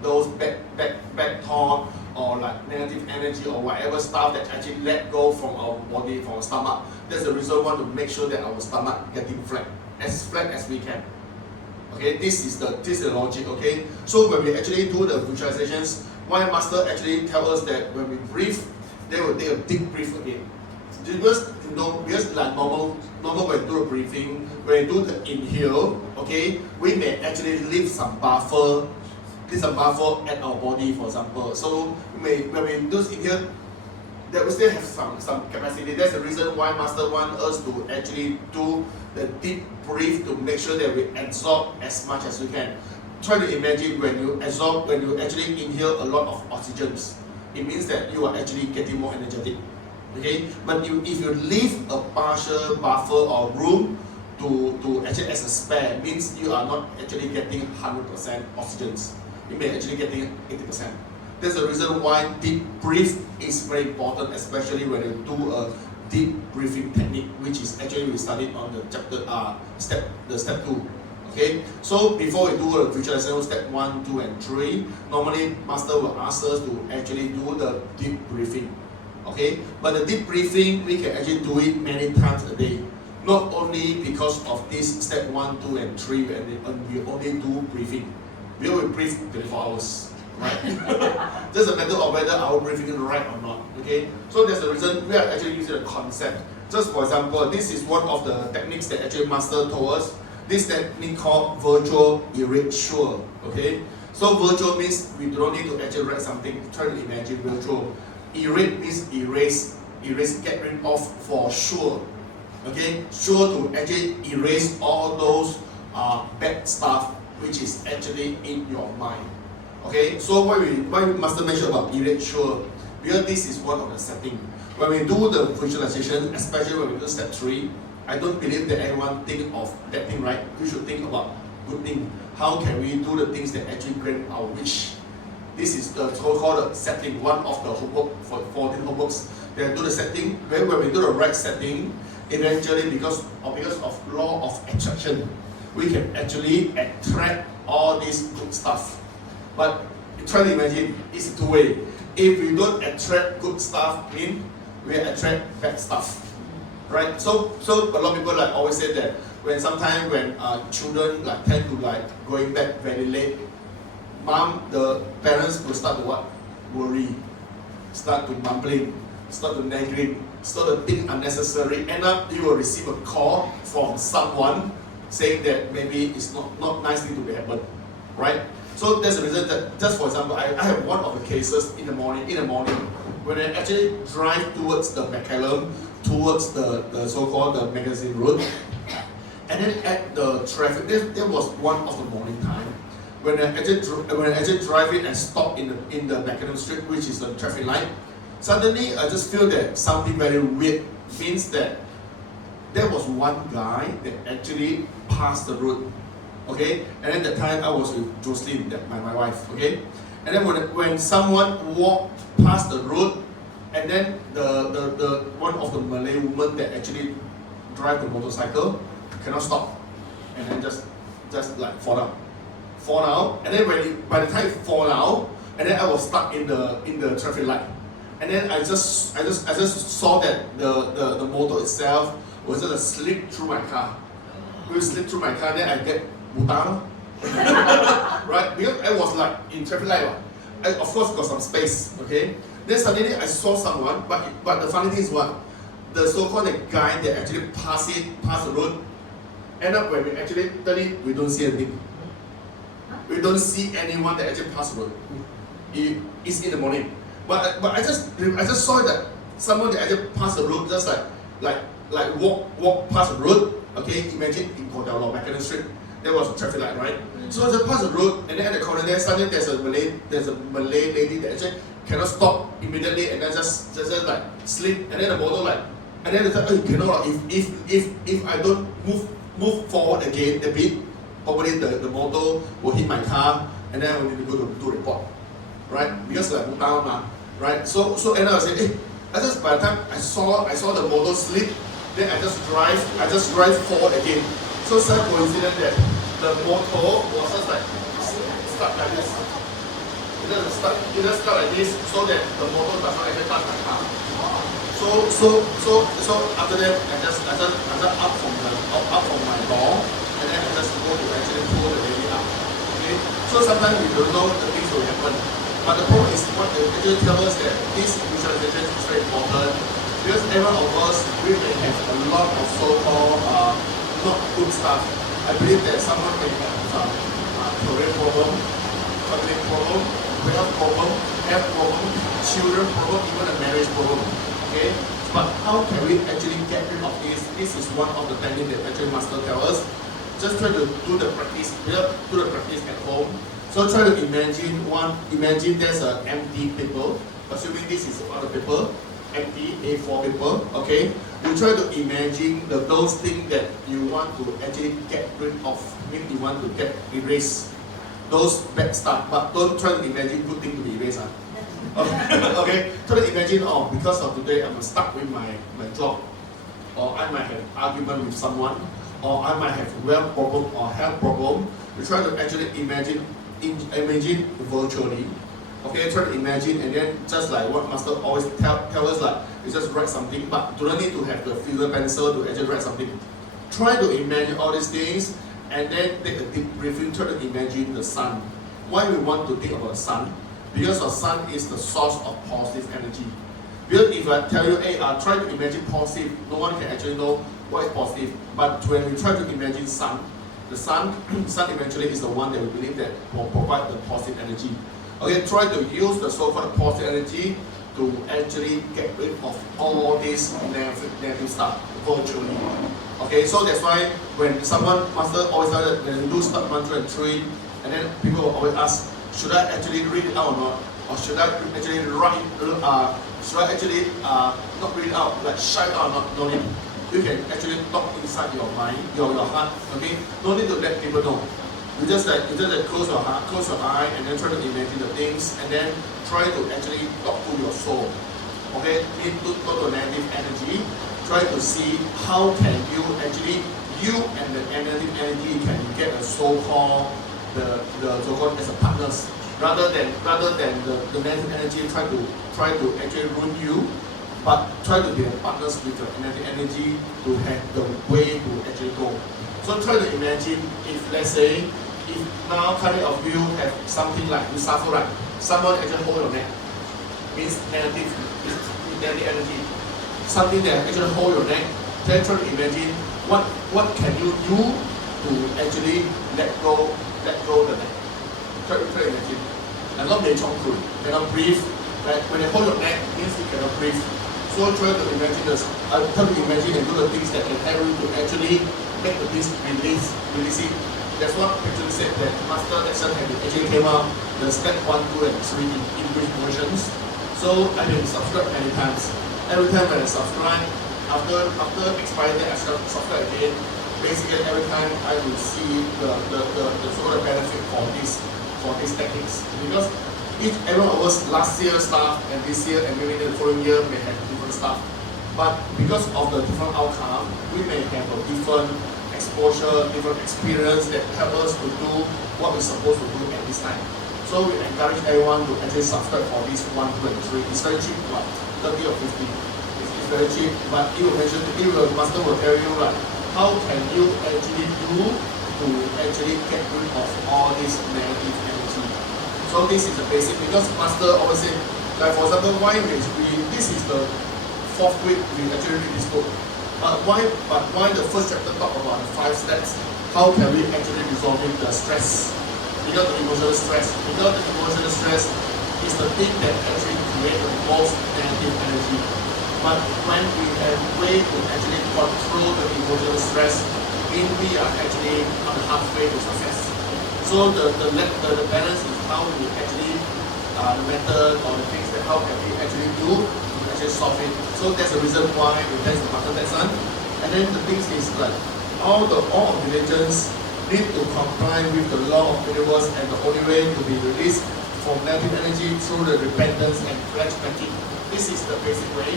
Those bad thought or like negative energy or whatever stuff that actually let go from our body, from our stomach. That's the reason we want to make sure that our stomach getting flat as we can. Okay, this is the logic. Okay, so when we actually do the visualizations, why master actually tell us that when we breathe, they will take a deep breath again. Because like normal when we do the breathing, when we do the inhale, okay, we may actually leave some buffer at our body, for example. So when we do inhale, that we still have some capacity. That's the reason why master want us to actually do the deep breath to make sure that we absorb as much as we can. Try to imagine when you actually inhale a lot of oxygens, it means that you are actually getting more energetic. Okay, but if you leave a partial buffer or room to actually as a spare, means you are not actually getting 100% oxygens. You may actually getting 80%. That's the reason why deep breath is very important, especially when you do a deep breathing technique, which is actually we studied on the chapter step 2. Okay, so before we do a visualization step 1, 2, and 3, normally master will ask us to actually do the deep breathing. Okay, but the deep breathing we can actually do it many times a day. Not only because of this step 1, 2, and 3, and we only do breathing. We will breathe 24 hours. Right? Just a matter of whether our breathing is right or not. Okay, so that's the reason we are actually using a concept. Just for example, this is one of the techniques that actually master told us. This technique called virtual erasure. Okay, so virtual means we do not need to actually write something. Try to imagine virtual. Erase means erase, get rid of for sure. Okay, sure to actually erase all those bad stuff which is actually in your mind. Okay, so why we must mention about erasure? Because this is one of the settings. When we do the visualization, especially when we do step 3, I don't believe that everyone think of that thing, right? We should think about good thing. How can we do the things that actually grant our wish? This is the so-called setting, one of the homework for 14 homeworks. They do the setting. When we do the right setting, eventually because of law of attraction, we can actually attract all this good stuff. But try to imagine, it's two way. If we don't attract good stuff, mean we attract bad stuff, right? So a lot of people like always say that when children like tend to like going back very late, the parents will start to what? Worry, start to mumbling, start to nagging, start to think unnecessary. End up you will receive a call from someone saying that maybe it's not nicely to be happen, right? So that's the reason that, just for example, I have one of the cases in the morning, when I actually drive towards the McCallum, towards the so-called the magazine road, and then at the traffic, there was one of the morning time, when I actually drive in and stop in the McCallum Street, which is the traffic light, suddenly I just feel that something very weird, means that there was one guy that actually passed the road. Okay, and then that time I was with Jocelyn, my wife. Okay, and then when someone walked past the road, and then the one of the Malay women that actually drive the motorcycle cannot stop, and then just like fall down, and then by the time it fall down, and then I was stuck in the traffic light, and then I just saw that the motor itself was just slip through my car. Will slip through my car, then I get Butano. Right? Because I was like in traffic light. I of course got some space. Okay? Then suddenly I saw someone, but the funny thing is what? The so-called guy that actually passed the road, end up when we actually turn it, we don't see anything. We don't see anyone that actually passed the road. It's in the morning. But I just saw that someone that actually passed the road just like walk past the road. Okay, imagine in Kodalo, McCallum Street. there was a traffic light, right? So I just pass the road, and then at the corner there, suddenly there's a Malay lady that actually cannot stop immediately, and then just like slip, and then the motor like, and then it's like, oh, you cannot. If I don't move forward again a bit, probably the motor will hit my car, and then I will need to go to do report, right? Because like move down, right? So and I was saying, hey, I just by the time I saw the motor slip, then I just drive forward again. So it's a coincidence that the motor was just like stuck like this. It just stuck like this so that the motor does not actually touch my car. So after that I just up from my door, and then I just go to actually pull the lady up. Okay? So sometimes we don't know the things will happen. But the problem is what they actually tell us that this visualization is very important, because every one of us we may have a lot of so-called not good stuff. I believe that someone may have some career problem, family problem, wealth problem, health problem, children problem, even a marriage problem. Okay? But how can we actually get rid of this? This is one of the techniques that actually Master tells us. Just try to do the practice, do the practice at home. So try to imagine there's an empty paper, assuming this is other paper, empty A4 paper, okay? You try to imagine those things that you want to actually get rid of, means you want to get erased, those bad stuff, but don't try to imagine good things to be erased. Okay? Try to imagine, oh, because of today I'm stuck with my job, or I might have argument with someone, or I might have wealth problem or health problem. You try to actually imagine virtually. Okay, try to imagine, and then just like what Master always tell us, like you just write something, but do not need to have the filler pencil to actually write something. Try to imagine all these things, and then take a deep breathing. Try to imagine the sun. Why we want to think about the sun? Because the sun is the source of positive energy. Because if I tell you, hey, try to imagine positive, no one can actually know what is positive. But when we try to imagine sun, the sun eventually is the one that we believe that will provide the positive energy. Okay, try to use the so-called positive energy to actually get rid of all this negative stuff virtually. Okay, so that's why when someone Master always tell that when you do start mantra and three, and then people will always ask, should I actually read it out or not? Or should I actually write it, should I actually not read it out, like shout out or not? No need. You can actually talk inside your mind, your heart, okay? No need to let people know. You just like close your heart, close your eye, and then try to imagine the things, and then try to actually talk to your soul. Okay? Need to go to negative energy. Try to see how can you actually, you and the negative energy can get a so-called the so-called as a partners, rather than the negative energy try to actually ruin you, but try to be a partners with the negative energy to have the way to actually go. So try to imagine if, let's say, if now kind of you have something like you suffer, right? Someone actually hold your neck, means negative energy. Something that actually hold your neck. Then try to imagine what can you do to actually let go the neck. Try to imagine. And not being chongku, cannot breathe. Right? When they hold your neck, means you cannot breathe. So try to imagine this. Try to imagine and do the things that can help you to actually make the things release it. That's what actually said that Master Action actually came out the step 1, 2, and 3 in English versions. So I been subscribed many times. Every time when I subscribe, after expiring that I subscribe again. Basically every time I will see the sort of benefit for these techniques. Because every one of us last year stuff and this year and maybe the following year may have different stuff. But because of the different outcome, we may have a different exposure, different experience that help us to do what we're supposed to do at this time. So we encourage everyone to actually subscribe for this 1, 2, and 3. It's very cheap, like 30 or 50. It's very cheap, but Master will tell you like how can you actually do to actually get rid of all this negative energy. So this is the basic, because Master always say, like for example, why this is the 4th week we actually read this book. But why the first chapter talk about the 5 steps? How can we actually resolve the stress? Because the emotional stress. Because the emotional stress is the thing that actually creates the most negative energy. But when we have a way to actually control the emotional stress, means we are actually on the halfway to success. So the balance is how we actually the method or the things that how can we actually do to actually solve it. So that's the reason why we test the Master Texan. And then the thing is like all of religions need to comply with the law of the universe, and the only way to be released from negative energy through the repentance and pledge making. This is the basic way.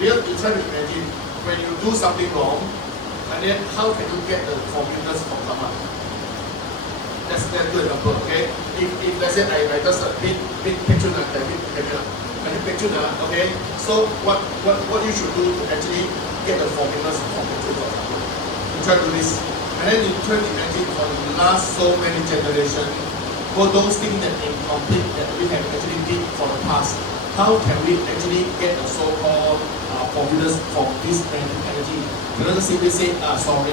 You try to imagine when you do something wrong, and then how can you get the forgiveness from someone? That's a good example, okay? If let's say I just a bit picture okay? So what you should do to actually get the forgiveness from the truth, for example? You try to do this, and then you try to imagine for the last so many generations, for those things that incomplete that we have actually did for the past, how can we actually get the so-called forgiveness from this negative energy? You don't simply say sorry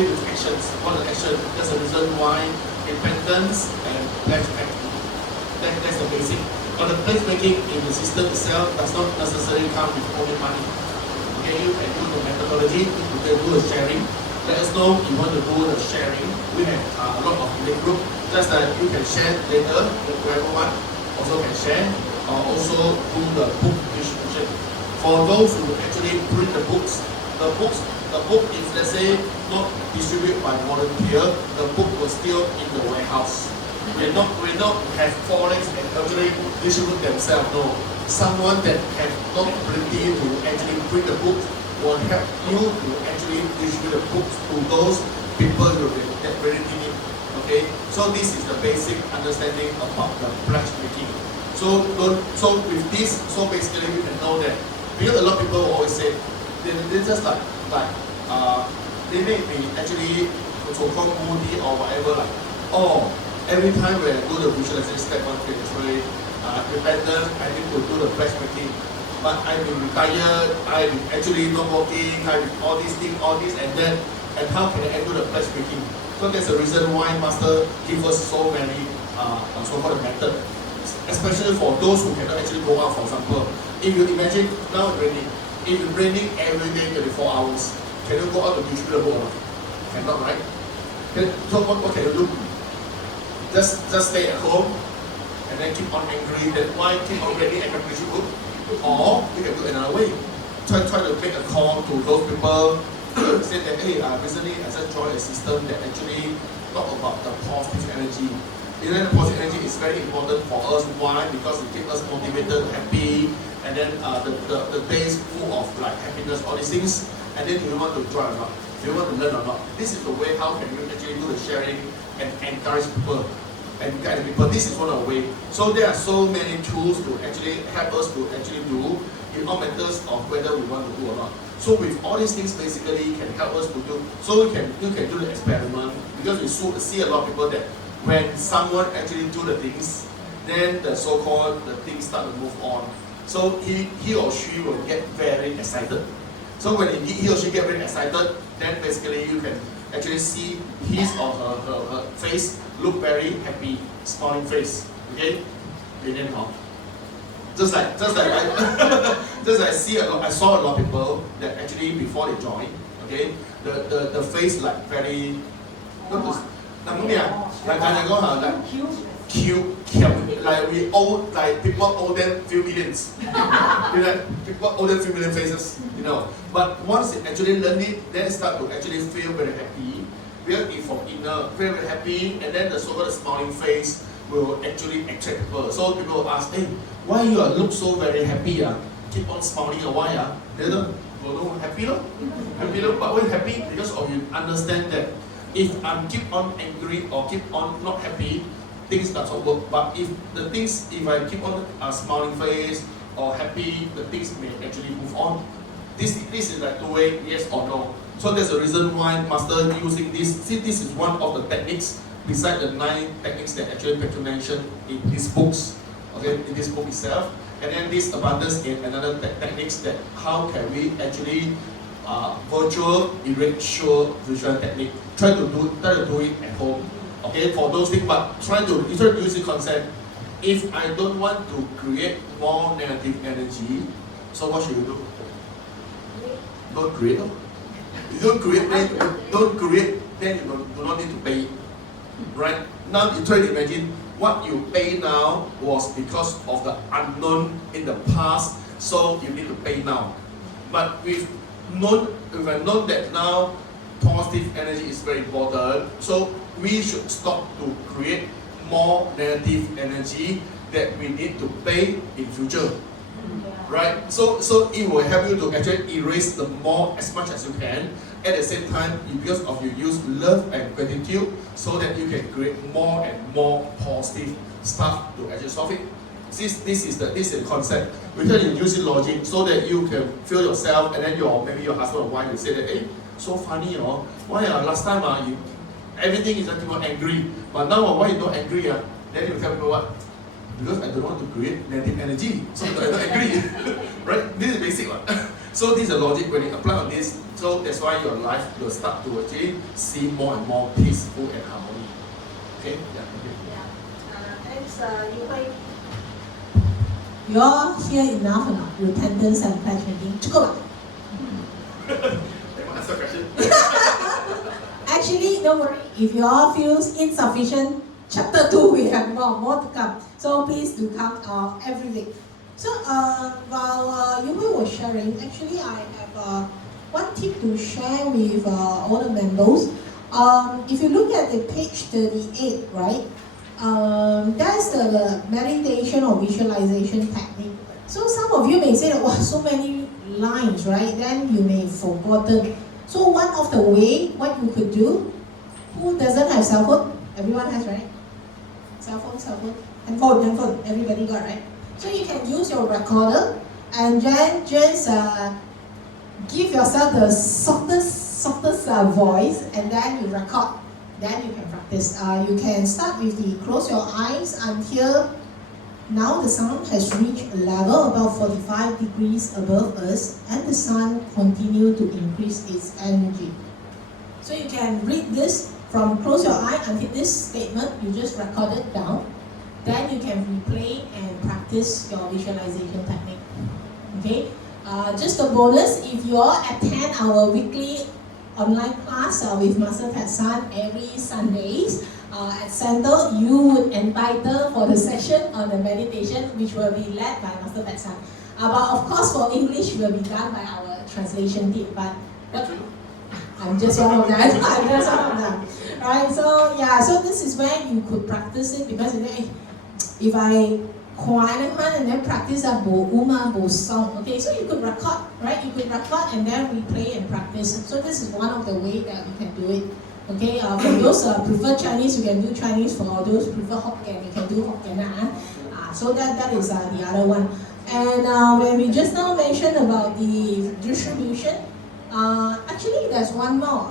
with actions. What are the actions? That's the reason why repentance and pledge making. That's the basic. But the pledge making in the system itself does not necessarily come with only money. Okay, you can do the methodology, you can do the sharing. Let us know if you want to do the sharing. We have a lot of in group. Just that you can share later, whoever want also can share, or also do the book distribution. For those who actually print the book, if let's say not distributed by volunteer, the book was still in the warehouse. We not have forex and actually distribute themselves. No, someone that have not ability to actually print the book will help you to actually distribute the books to those people that really need it. Okay, so this is the basic understanding about the pledge making. So with this, so basically we can know that, because a lot of people always say they just like they may be actually so-called moody or whatever, like, oh, every time when I do the visualization step 1 thing is very dependent, I need to do the pledge making. But I've been retired, I've been actually not working, I've been all these things, all this and that, and how can I do the pledge making? So that's the reason why Master gives us so many so-called method, especially for those who cannot actually go out. For example, if you imagine now it's raining, if it's raining every day 24 hours, can you go out to distribute the book or not? Cannot, right? So what can you do? Just stay at home and then keep on angry that why keep on raining and distribute book? Or you can do another way. Try to make a call to those people. Say that, hey, recently I just joined a system that actually talk about the positive energy. And then the positive energy is very important for us. Why? Because it keeps us motivated, happy, and then the days full of like happiness, all these things. And then do you want to join or not? Do you want to learn or not? This is the way how can you actually do the sharing and encourage people and guide people. This is one of the ways. So there are so many tools to actually help us to actually do in all matters of whether we want to do or not. So with all these things basically can help us to do. So you can do the experiment, because we see a lot of people that when someone actually do the things, then the so-called the things start to move on. So he or she will get very excited. So when he or she get very excited, then basically you can actually see his or her face look very happy, smiling face. Okay? Just like I saw a lot of people that actually before they join, okay, the face like very like cute, like we owe, like people owe them few millions. People owe them few million faces, you know. But once they actually learn it, then start to actually feel very happy. Because if from inner, very, very happy, and then the so-called smiling face will actually attract people. So people will ask, hey, why you look so very happy? Keep on smiling, why? They don't happy, happy, but we're happy because of you understand that if I keep on angry or keep on not happy, things doesn't work. But if I keep on smiling face or happy, the things may actually move on. This is like the way, yes or no. So that's the reason why Master using this. See, this is one of the techniques beside the 9 techniques that actually mentioned in these books. Okay, in this book itself. And then this abundance in another techniques that how can we actually virtual, erasure, visual technique. Try to do it at home. Okay, for those things, but try to use the concept. If I don't want to create more negative energy, so what should you do? Don't create. You don't create, then you do not need to pay. Right? Now you try to imagine what you pay now was because of the unknown in the past, so you need to pay now. But we've known that now positive energy is very important, so we should stop to create more negative energy that we need to pay in future. Right? So it will help you to actually erase the more as much as you can. At the same time, because of you use love and gratitude, so that you can create more and more positive stuff to actually solve it. This is the concept. We try to use it logic so that you can feel yourself, and then maybe your husband or wife will say that, hey, so funny, why last time everything is like people angry, but now why you not angry? Then you tell people what? Because I don't want to create negative energy, so I'm not angry. Right? This is basic one. So this is the logic when you apply on this. So that's why your life will start to actually see more and more peaceful and harmony. Okay? Yeah. Okay. Thanks, Yu Hui. You all hear enough or not? Repentance and pledge making. 这个吧 Ask the question. Actually, don't worry. If you all feel insufficient, chapter 2 we have more to come. So please do come every week. So while Yu Hui was sharing, actually I have one tip to share with all the members. If you look at the page 38, right? That's the meditation or visualization technique. So some of you may say that, wow, so many lines, right? Then you may have forgotten. So one of the way, what you could do, who doesn't have cell phone? Everyone has, right? Cell phone. Handphone, everybody got, right? So you can use your recorder and then just give yourself the softest voice, and then you record. Then you can practice. You can start with the close your eyes until now the sun has reached a level about 45 degrees above us, and the sun continue to increase its energy. So you can read this from close your eye until this statement. You just record it down. Then you can replay and practice your visualization technique. Okay. Just a bonus, if you all attend our weekly online class with Master Tetsan every Sundays at Center, you would entitle for the session on the meditation, which will be led by Master Tetsan. But of course, for English, will be done by our translation team. But I'm just one of them. Right? So yeah, so this is where you could practice it, because if I quiet and then practice a bo song. Okay, so you could record, right? You could record and then replay and practice. So this is one of the ways that we can do it. Okay, for those prefer Chinese, you can do Chinese. For those prefer Hokkien, you can do Hokkien. So that is the other one. And when we just now mentioned about the distribution, actually there's one more.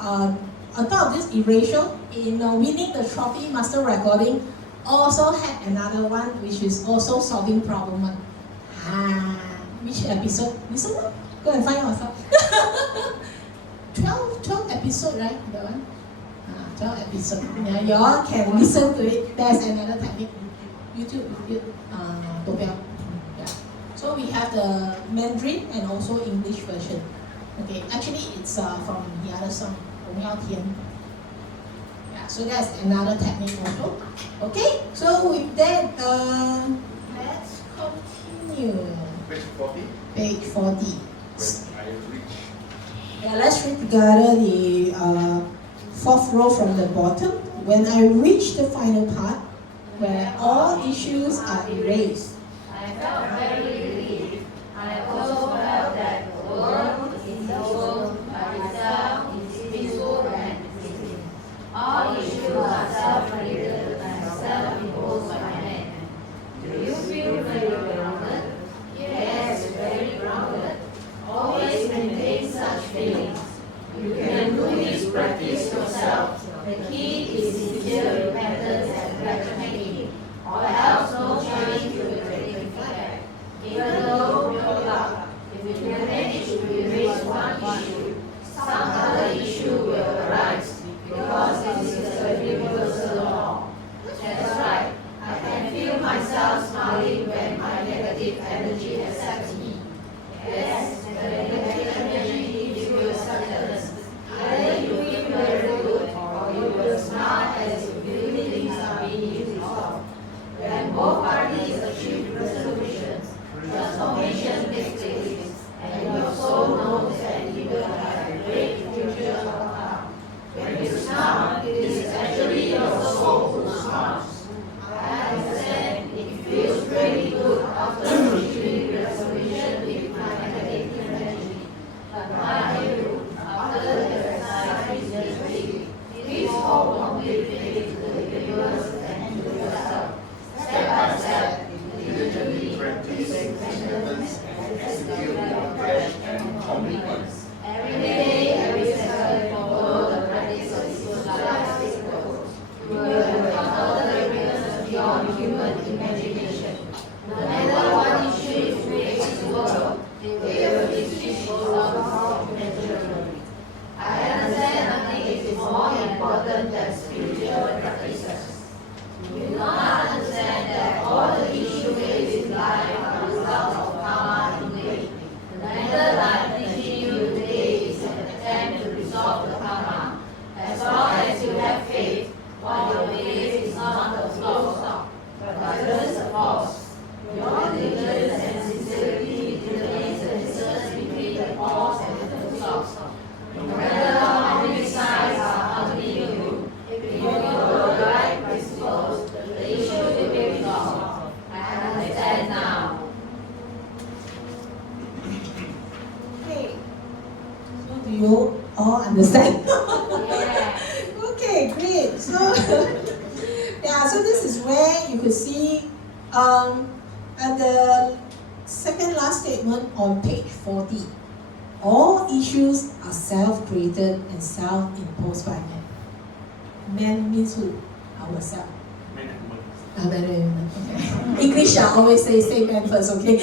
On top of this erasure, in winning the trophy master recording, also had another one which is also solving problem one. Which episode? Listen up. Go and find yourself. 12 episode, right? That one? 12 episode. Yeah, you all can listen to it. There's another technique. YouTube, yeah. So we have the Mandarin and also English version. Okay, actually it's from the other song, 红药天. So that's another technique also. Okay, so with that, let's continue. Page 40. Page 40. When I reach. Yeah, let's read together the fourth row from the bottom. When I reach the final part, where all issues are erased. I felt very relieved. I also felt that the world is equal by itself is peaceful and existing. All issues are self-created and self-imposed by man. Do you feel very grounded? Yes, very grounded. Always maintain such feelings. You can do this practice yourself. The key is sincere repentance and recognition, or else no change will take effect. Even though your luck, if you Understand? Yeah. Okay, great. So, yeah, so this is where you could see at the second last statement on page 40. All issues are self-created and self-imposed by men. Men means who? Ourselves. Men and women. Okay. English I always say men first, okay?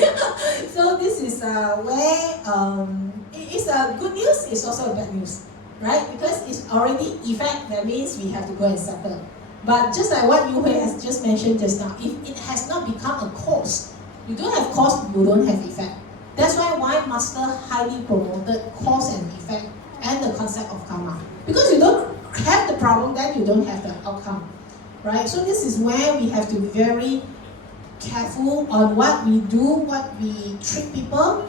So this is where it is a good news, it's also a bad news, right? Because it's already effect, that means we have to go and settle. But just like what Yu Hui has just mentioned just now, if it has not become a cause, you don't have cause, you don't have effect. That's why Master highly promoted cause and effect and the concept of karma. Because you don't have the problem, then you don't have the outcome. Right? So this is where we have to be very careful on what we do, what we treat people.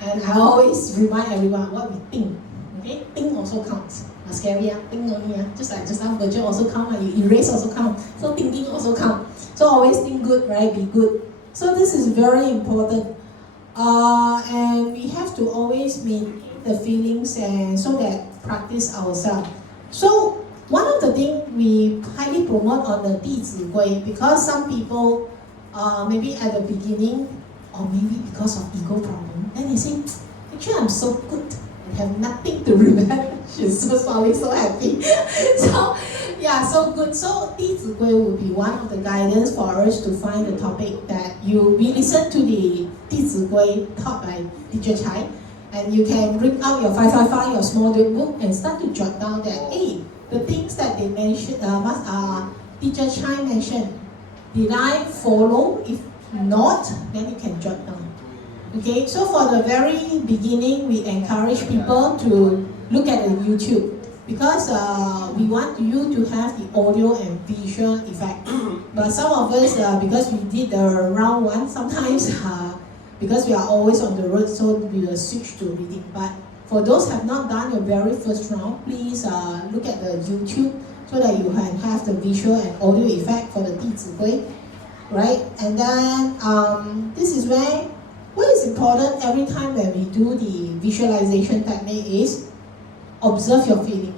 And I always remind everyone what we think. Okay? Think also counts. Not scary, think only. Just like just now, virtual also count, you erase also count. So thinking also count. So always think good, right? Be good. So this is very important. And we have to always maintain the feelings and so that practice ourselves. So one of the things we highly promote on the 弟子规, because some people maybe at the beginning or maybe because of ego problem, then they say, actually I'm so good and have nothing to repent. She's so sorry, so happy. So yeah, so good. So 弟子规 will be one of the guidance for us to find the topic that we listen to the 弟子规 taught by Teacher Chai, and you can bring out your 555, your small notebook, and start to jot down that, hey, the things that they mentioned, Teacher Chai mentioned, did I follow? If not, then you can jot down. Okay, so for the very beginning, we encourage people to look at the YouTube because we want you to have the audio and visual effect. But some of us, because we did the round one, sometimes because we are always on the road, so we will switch to reading. But for those who have not done your very first round, please look at the YouTube so that you can have the visual and audio effect for the 弟子规, right? And then this is where what is important every time when we do the visualization technique is observe your feeling.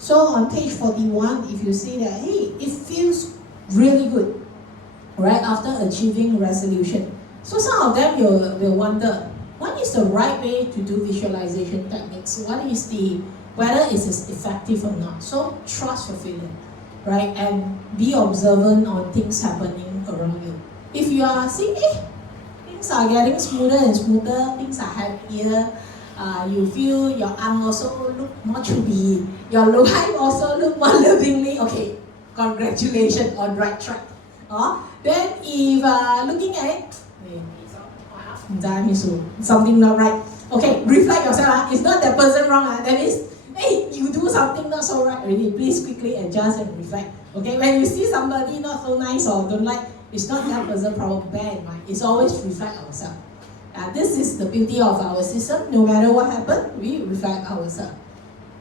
So on page 41, if you see that, hey, it feels really good, right, after achieving resolution. So some of them will wonder, what is the right way to do visualization techniques? What is whether it is effective or not? So trust your feeling, right, and be observant on things happening around you. If you are seeing, things are getting smoother and smoother, things are happier, you feel your arm also look more chubby, your life also look more lovingly, okay, congratulations, on right track. Then if looking at it, something not right, okay, reflect yourself, it's not that person wrong, that means, hey, you do something not so right already, please quickly adjust and reflect. Okay, when you see somebody not so nice or don't like, it's not that person problem, bear in mind, it's always reflect ourselves. This is the beauty of our system. No matter what happens, we reflect ourselves.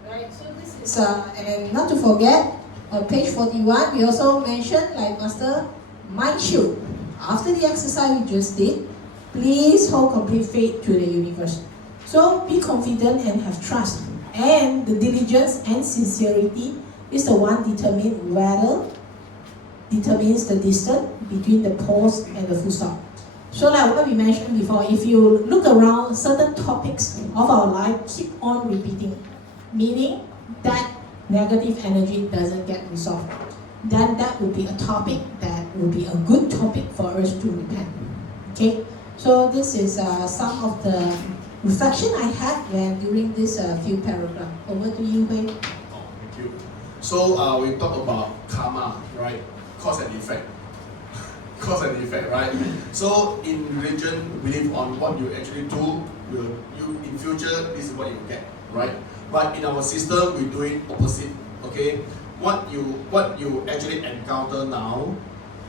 Right. So this is and not to forget, on page 41, we also mentioned, like Master, mind shield. After the exercise we just did, please hold complete faith to the universe. So be confident and have trust. And the diligence and sincerity is the one determines the distance between the pause and the full stop. So like what we mentioned before, if you look around, certain topics of our life keep on repeating, meaning that negative energy doesn't get resolved, then that would be a topic that would be a good topic for us to repent. Okay, so this is some of the reflection I had when during this few paragraphs. Over to you, Hui. Oh, thank you. So we talk about karma, right? Cause and effect. Cause and effect, right? So in religion, believe on what you actually do, you in future, this is what you get, right? But in our system, we do it opposite. Okay, what you actually encounter now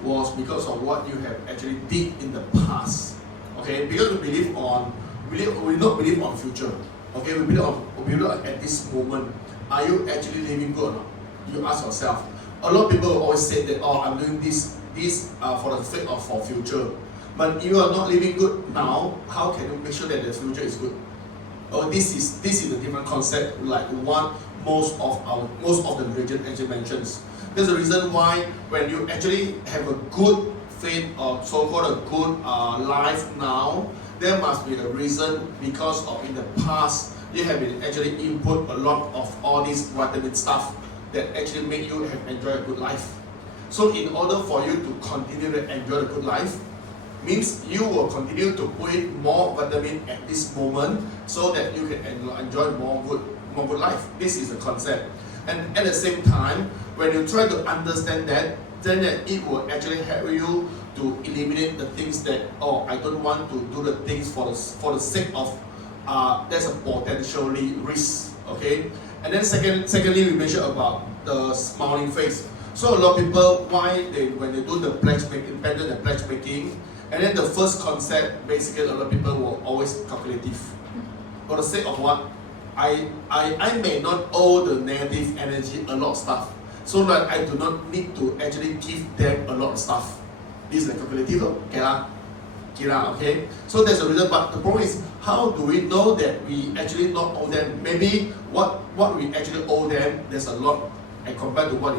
was because of what you have actually did in the past. Okay, because we not believe on future. Okay, we believe on at this moment. Are you actually living good or not? You ask yourself. A lot of people always say that, oh, I'm doing this for the sake of for future. But if you are not living good now, how can you make sure that the future is good? Oh, this is a different concept, like what most of the religion actually mentions. There's a reason why when you actually have a good faith or so-called a good life now, there must be a reason, because of in the past you have been actually input a lot of all these vitamin stuff that actually make you have enjoy a good life. So in order for you to continue to enjoy a good life, means you will continue to put in more vitamin at this moment so that you can enjoy more good life. This is the concept. And at the same time, when you try to understand that, then it will actually help you to eliminate the things that, oh, I don't want to do the things for the sake of there's a potentially risk. Okay. And then secondly, we mentioned about the smiling face. So a lot of people, when they do the pledge making, and pledge making, and then the first concept, basically a lot of people were always calculative. For the sake of what? I may not owe the negative energy a lot of stuff, so that I do not need to actually give them a lot of stuff. This is the calculative, okay? So there's a reason, but the problem is, how do we know that we actually not owe them? Maybe what we actually owe them, there's a lot, and compared to what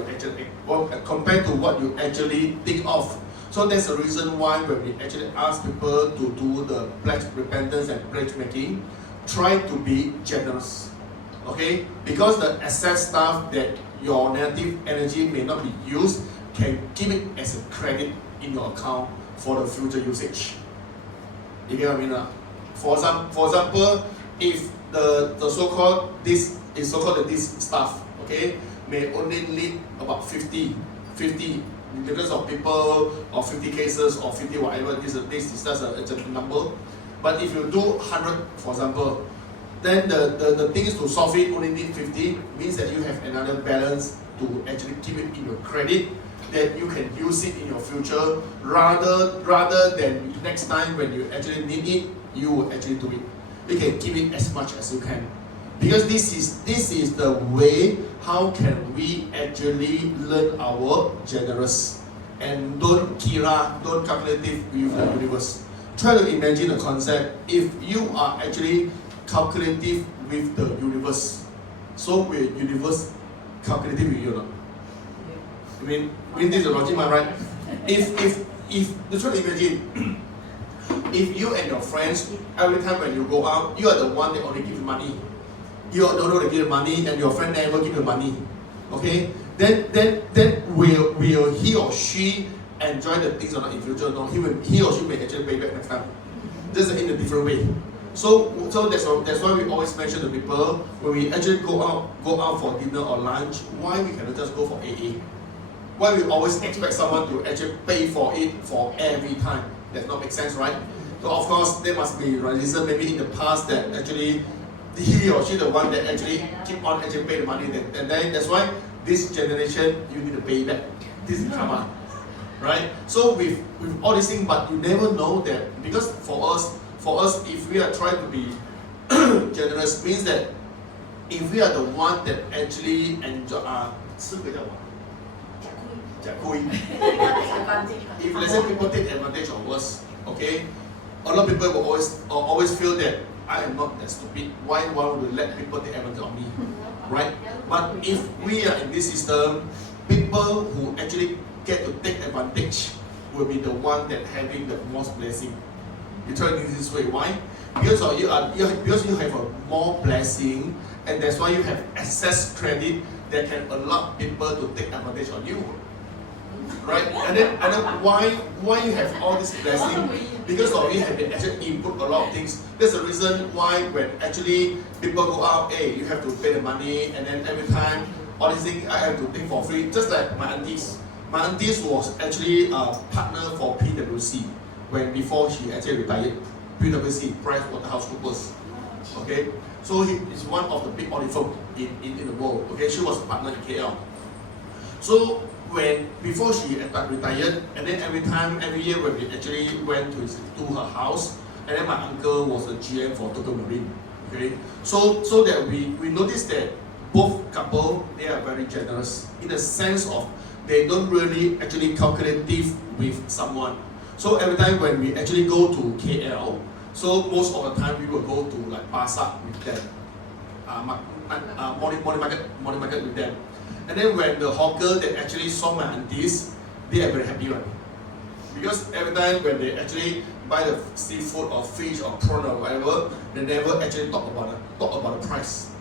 you actually think of. So that's the reason why when we actually ask people to do the pledge repentance and pledge making, try to be generous, okay? Because the excess stuff that your negative energy may not be used, can give it as a credit in your account for the future usage. You get what I mean? For example, if the so-called this stuff, okay, may only lead about 50 because of people, or 50 cases, or 50 whatever, this is just a number. But if you do 100, for example, then the things to solve it only need 50, means that you have another balance to actually keep it in your credit, that you can use it in your future, rather than next time when you actually need it, you will actually do it. You can keep it as much as you can. Because this is the way how can we actually learn our generous, and don't calculative with the universe. Try to imagine the concept. If you are actually calculative with the universe, so will universe calculative with you or not? I mean this is the logic, right? If you try to imagine, if you and your friends, every time when you go out, you are the one that only give money. You don't know to give money, and your friend never give you money. Okay? Then will he or she enjoy the things or not in future? No, he or she may actually pay back next time. Just in a different way. So that's why we always mention to people, when we actually go out for dinner or lunch, why we cannot just go for AA? Why we always expect someone to actually pay for it for every time? That not make sense, right? So of course there must be reason maybe in the past that actually he or she the one that actually keep on actually pay the money, and then that's why this generation you need to pay back. This is karma, right? So with all these things, but you never know that, because for us if we are trying to be generous, means that if we are the one that actually enjoy if let's say people take advantage of us, okay, a lot of people will always feel that I am not that stupid. Why would you let people take advantage of me, right? But if we are in this system, people who actually get to take advantage will be the one that having the most blessing. You try to think this way. Why? Because you have a more blessing, and that's why you have excess credit that can allow people to take advantage of you. Right? And then why you have all this blessing? Because of you have been actually input a lot of things. That's the reason why when actually people go out, hey, you have to pay the money, and then every time all these things I have to take for free. Just like my aunties. My aunties was actually a partner for PwC before she actually retired. PwC, PricewaterhouseCoopers. Okay? So he is one of the big audit firms in the world. Okay, she was a partner in KL. So before she retired, and then every year when we actually went to her house, and then my uncle was a GM for Total Marine. Okay, so that we noticed that both couple, they are very generous in the sense of they don't really actually calculative with someone. So every time when we actually go to KL, So most of the time we will go to like pasar with them, morning market with them. And then when the hawker they actually saw my aunties, they are very happy one. Because every time when they actually buy the seafood or fish or prawn or whatever, they never actually talk about the price.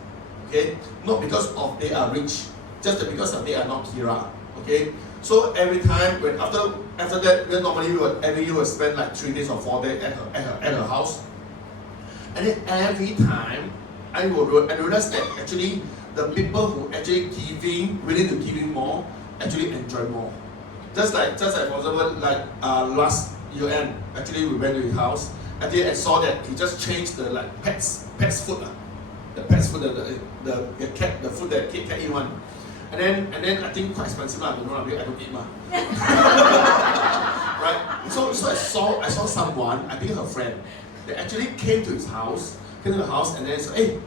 Okay, not because of they are rich, just because of they are not Kira. Okay, so every time when after that, then normally every year we spend like 3 days or 4 days at her house, and then every time I realize that actually the people who actually willing to giving more, actually enjoy more. Just like for example, like last year end, actually we went to his house. Actually I saw that he just changed the like pets food, the pets food, the cat, the food that cat eat one. And then I think quite expensive, I don't know, I don't eat ma. Right? So I saw someone, I think her friend, they actually came to his house, and then said, hey,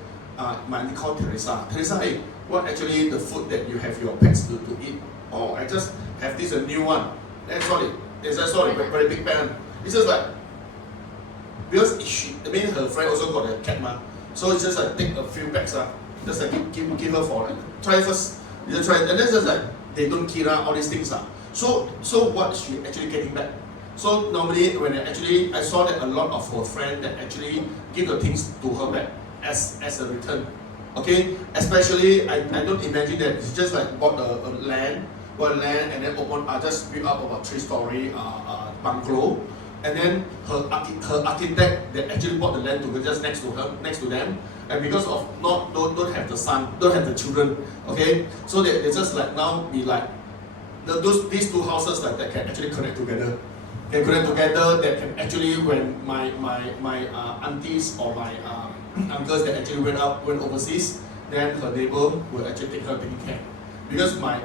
my auntie called Teresa, hey, what actually the food that you have your pets to eat? Oh, I just have this a new one. Then sorry, very big pan. It's just like, because her friend also got a cat ma, so it's just like take a few packs, just like give her for like, try first, you try, and then just like they don't kill all these things. So what is she actually getting back? So normally when I saw that a lot of her friends that actually give the things to her back as a return. Okay, especially I don't imagine that she just like bought a land and then just built up about 3-story bungalow, and then her architect that actually bought the land to just next to them, and because of don't have the son, don't have the children, okay, so they just like now be like these two houses that can actually connect together. They connect together, that can actually, when my aunties or my uncles that actually went overseas, then her neighbor will actually take her taking care. Because my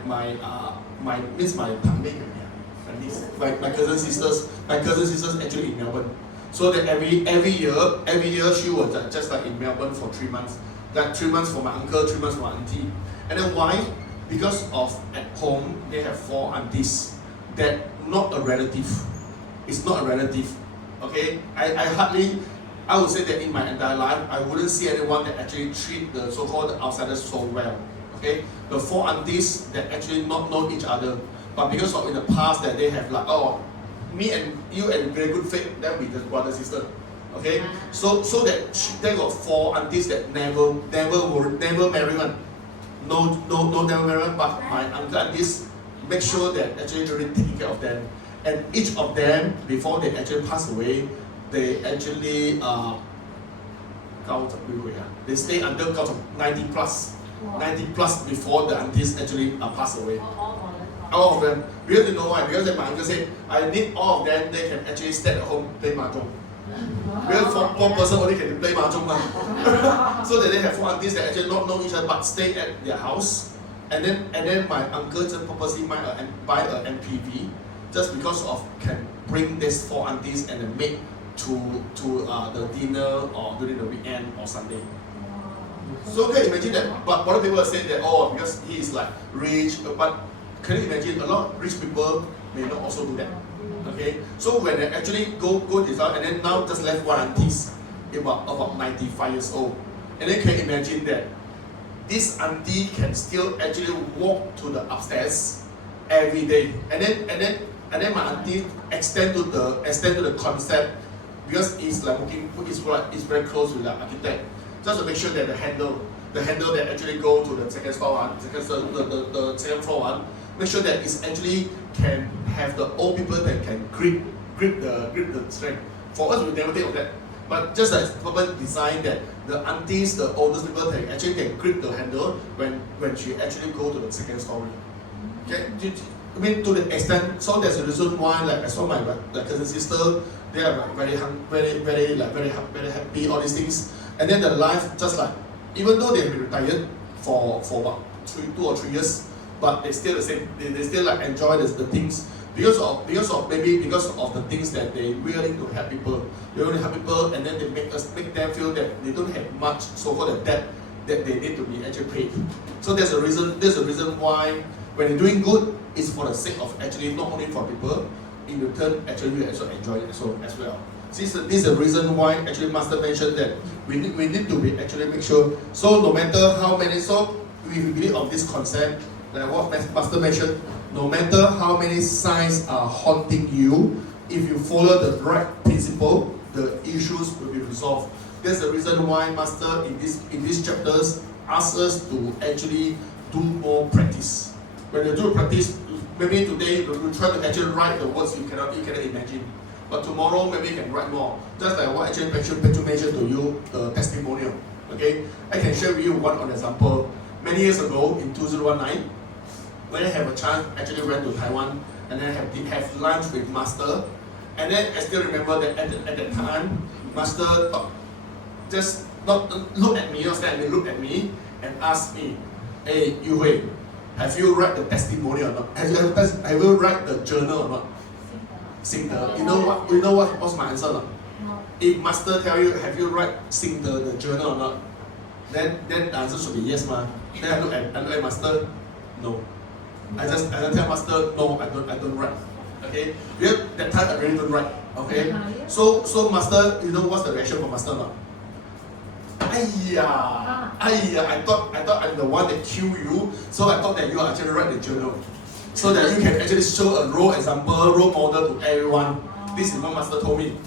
cousin sisters actually in Melbourne. So that every year she was just like in Melbourne for 3 months. Like 3 months for my uncle, 3 months for my auntie. And then why? Because of at home they have 4 aunties that not a relative. It's not a relative. Okay? I would say that in my entire life, I wouldn't see anyone that actually treat the so-called outsiders so well. Okay? The 4 aunties that actually not know each other, but because of in the past that they have like, oh, me and you and very good faith, then we just brother sister. Okay? So that they got 4 aunties that never marry one. No never marry one, but my uncle aunties make sure that actually really taking care of them. And each of them, before they actually pass away, they actually they stay until 90 plus. 90 plus before the aunties actually pass away. All of them. Because you know why? Because my uncle said, I need all of them, they can actually stay at home, play mahjong. Because for 1 person only can play mahjong. So that they have 4 aunties that actually not know each other but stay at their house. And then my uncle just purposely buy a MPV just because of can bring these 4 aunties and the maid to the dinner or during the weekend or Sunday. So can you imagine that? But what people say that, oh, because he is like rich, but can you imagine a lot of rich people may not also do that? Okay, so when they actually go this out, and then now just left 1 aunties about 95 years old, and then can you imagine that this auntie can still actually walk to the upstairs every day, and then my auntie extend to the concept, because it's like it's very close with the architect, just to make sure that the handle that actually go to the second floor the second floor one, make sure that it's actually can have the old people that can grip the strength. For us, we never think of that. But just as proper design that the aunties, the oldest people, they actually can grip the handle when she actually go to the second story. Okay, I mean to the extent. So there's a reason why, like I saw my cousin sister, they are very happy, all these things. And then the life just like, even though they've been retired for about 2 or 3 years, but they still the same. They still like enjoy the things because of the things that they willing to help people. They want to help people, and then they make them feel that they don't have much so-called debt that they need to be actually paid. So there's a reason. There's a reason why when you're doing good, it's for the sake of actually not only for people, in return, actually you also enjoy it as well. This is the reason why actually Master mentioned that we need to be actually make sure. So no matter how many, so we believe of this concept, like what Master mentioned, no matter how many signs are haunting you, if you follow the right principle, the issues will be resolved. That's the reason why Master in these chapters asks us to actually do more practice. When you do practice, maybe today you try to actually write the words you cannot imagine. But tomorrow maybe you can write more. Just like what actually Petru mentioned to you, the testimonial. Okay? I can share with you one example. Many years ago in 2019, when I have a chance, actually went to Taiwan and then have lunch with Master. And then I still remember that at that time, Master just not look at me, look at me and ask me, hey, Yu Hui, have you read the testimonial or not? Have you read the journal or not? Singter. You know what's my answer or not? No. If Master tell you, have you read Singter, the journal or not? Then the answer should be yes, ma. Then I look at Master, no. I just tell Master, no, I don't write. Okay? Because that time I really don't write. Okay? So Master, you know what's the reaction for Master or not? I thought I'm the one that kill you, so I thought that you actually write the journal. So that you can actually show a role model to everyone. This is what Master told me.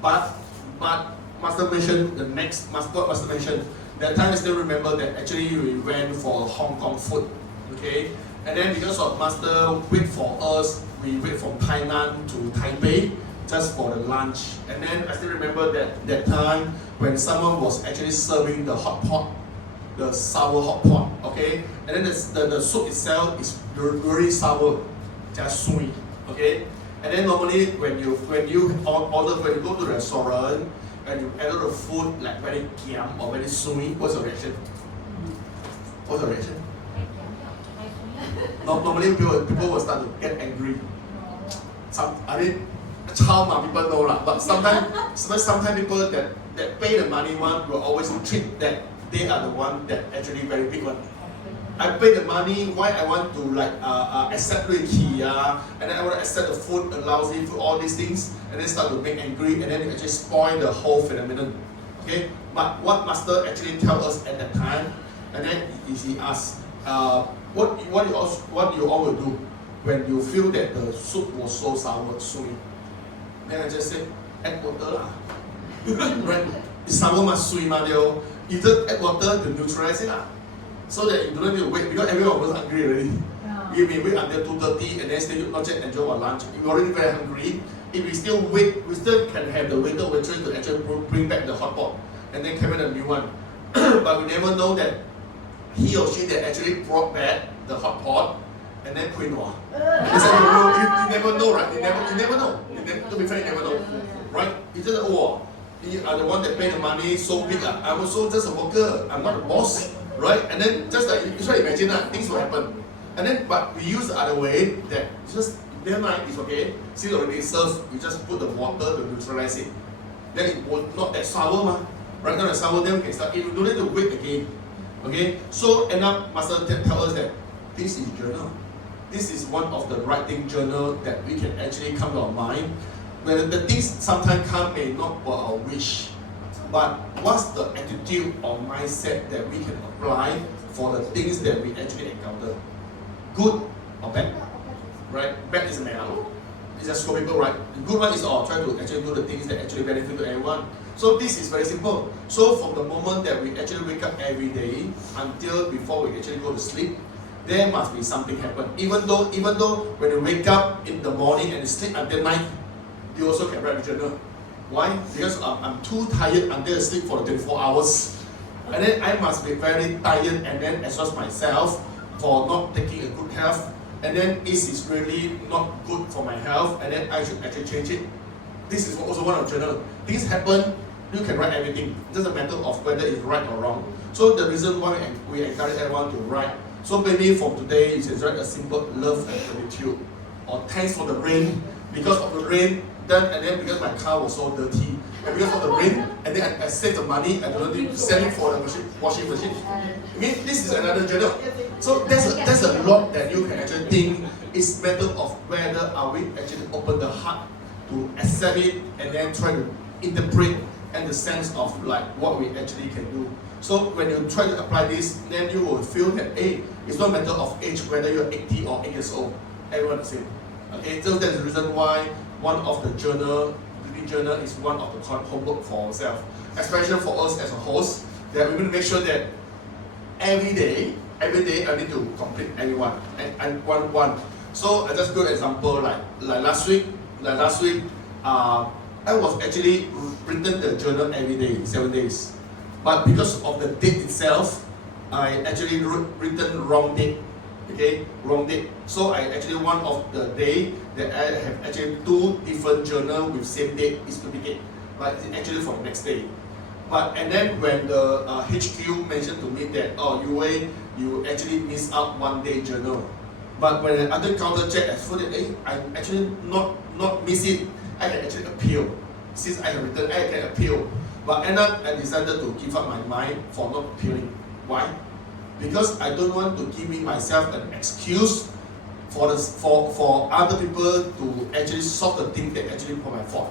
But Master mentioned what Master mentioned. That time I still remember that actually we went for Hong Kong food. Okay? And then because of Master wait for us, we wait from Tainan to Taipei just for the lunch. And then I still remember that time when someone was actually serving the hot pot, the sour hot pot, okay? And then the soup itself is very sour, just sweet, okay? And then normally when you go to the restaurant and you order the food like very kiam or very sweet, what's the reaction? What's the reaction? Normally people will start to get angry. Child people know lah, but sometimes people that pay the money one will always treat that they are the one that actually very big one. I pay the money, why I want to accept the key, and then I want to accept the food, the lousy food, all these things, and then start to make angry, and then it actually spoil the whole phenomenon. Okay, but what Master actually tell us at that time, and then he asks, what you all will do when you feel that the soup was so sour, sweet? Then I just said, add water lah. Right? It's sour must sweet ma, you either add water to neutralize it lah. So that you don't need to wait, because everyone was hungry already. Yeah. If we wait until 2:30 and then still not yet enjoy our lunch, we're already very hungry. If we still wait, we still can have the waiter waitress to actually bring back the hot pot and then carry the new one. But we never know that he or she that actually brought back the hot pot and then put in water. You never know, right? You never know. To be fair, you never know, right? You just you are the one that pay the money so big. I'm also just a worker. I'm not a boss, right? And then just like you try to imagine that things will happen. And then but we use the other way that just never mind, it's okay. Since already served, you just put the water to neutralize it. Then it will not that sour, ma. Right now the sour, then we can start. You don't need to wait again. Okay? So end up Master tell us that this is journal. This is one of the writing journal that we can actually come to our mind. When the things sometimes come may not be our wish, but what's the attitude or mindset that we can apply for the things that we actually encounter? Good or bad? Right? Bad is a man. It's just scope people, right? The good one is try to actually do the things that actually benefit to everyone. So this is very simple. So from the moment that we actually wake up every day until before we actually go to sleep, there must be something happen. Even though when you wake up in the morning and you sleep until night, you also can write a journal. Why? Because I'm too tired until I sleep for 24 hours. And then I must be very tired and then exhaust myself for not taking a good health. And then this is really not good for my health, and then I should actually change it. This is also one of the journal. Things happen, you can write everything. It doesn't matter of whether it's right or wrong. So the reason why we encourage everyone to write. So maybe from today, you can write a simple love and gratitude. Or thanks for the rain. Because of the rain, and then because my car was so dirty, and because of the rain, and then I saved the money, I don't need to send it for the washing machine. I mean, this is another journal. So there's a lot that you can actually think. It's matter of whether are we actually open the heart to accept it and then try to interpret and the sense of like what we actually can do. So when you try to apply this, then you will feel that hey, it's not a matter of age whether you're 80 or 8 years old. Everyone the same. Okay, so that's the reason why one of the reading journal is one of the homework for ourselves, especially for us as a host. That we will make sure that every day I need to complete everyone and one. So I just give an example like last week, I was actually written the journal every day, 7 days. But because of the date itself, I actually written wrong date. Okay, wrong date. So I actually one of the day that I have actually 2 different journal with same date is duplicate, but it's actually for the next day. But and then when the HQ mentioned to me that you actually miss out 1 day journal. But when the other counter check, I thought that I actually not miss it. I can actually appeal. Since I have written, I can appeal. But end up I decided to give up my mind for not appealing. Why? Because I don't want to give myself an excuse for other people to actually solve the thing that actually for my fault.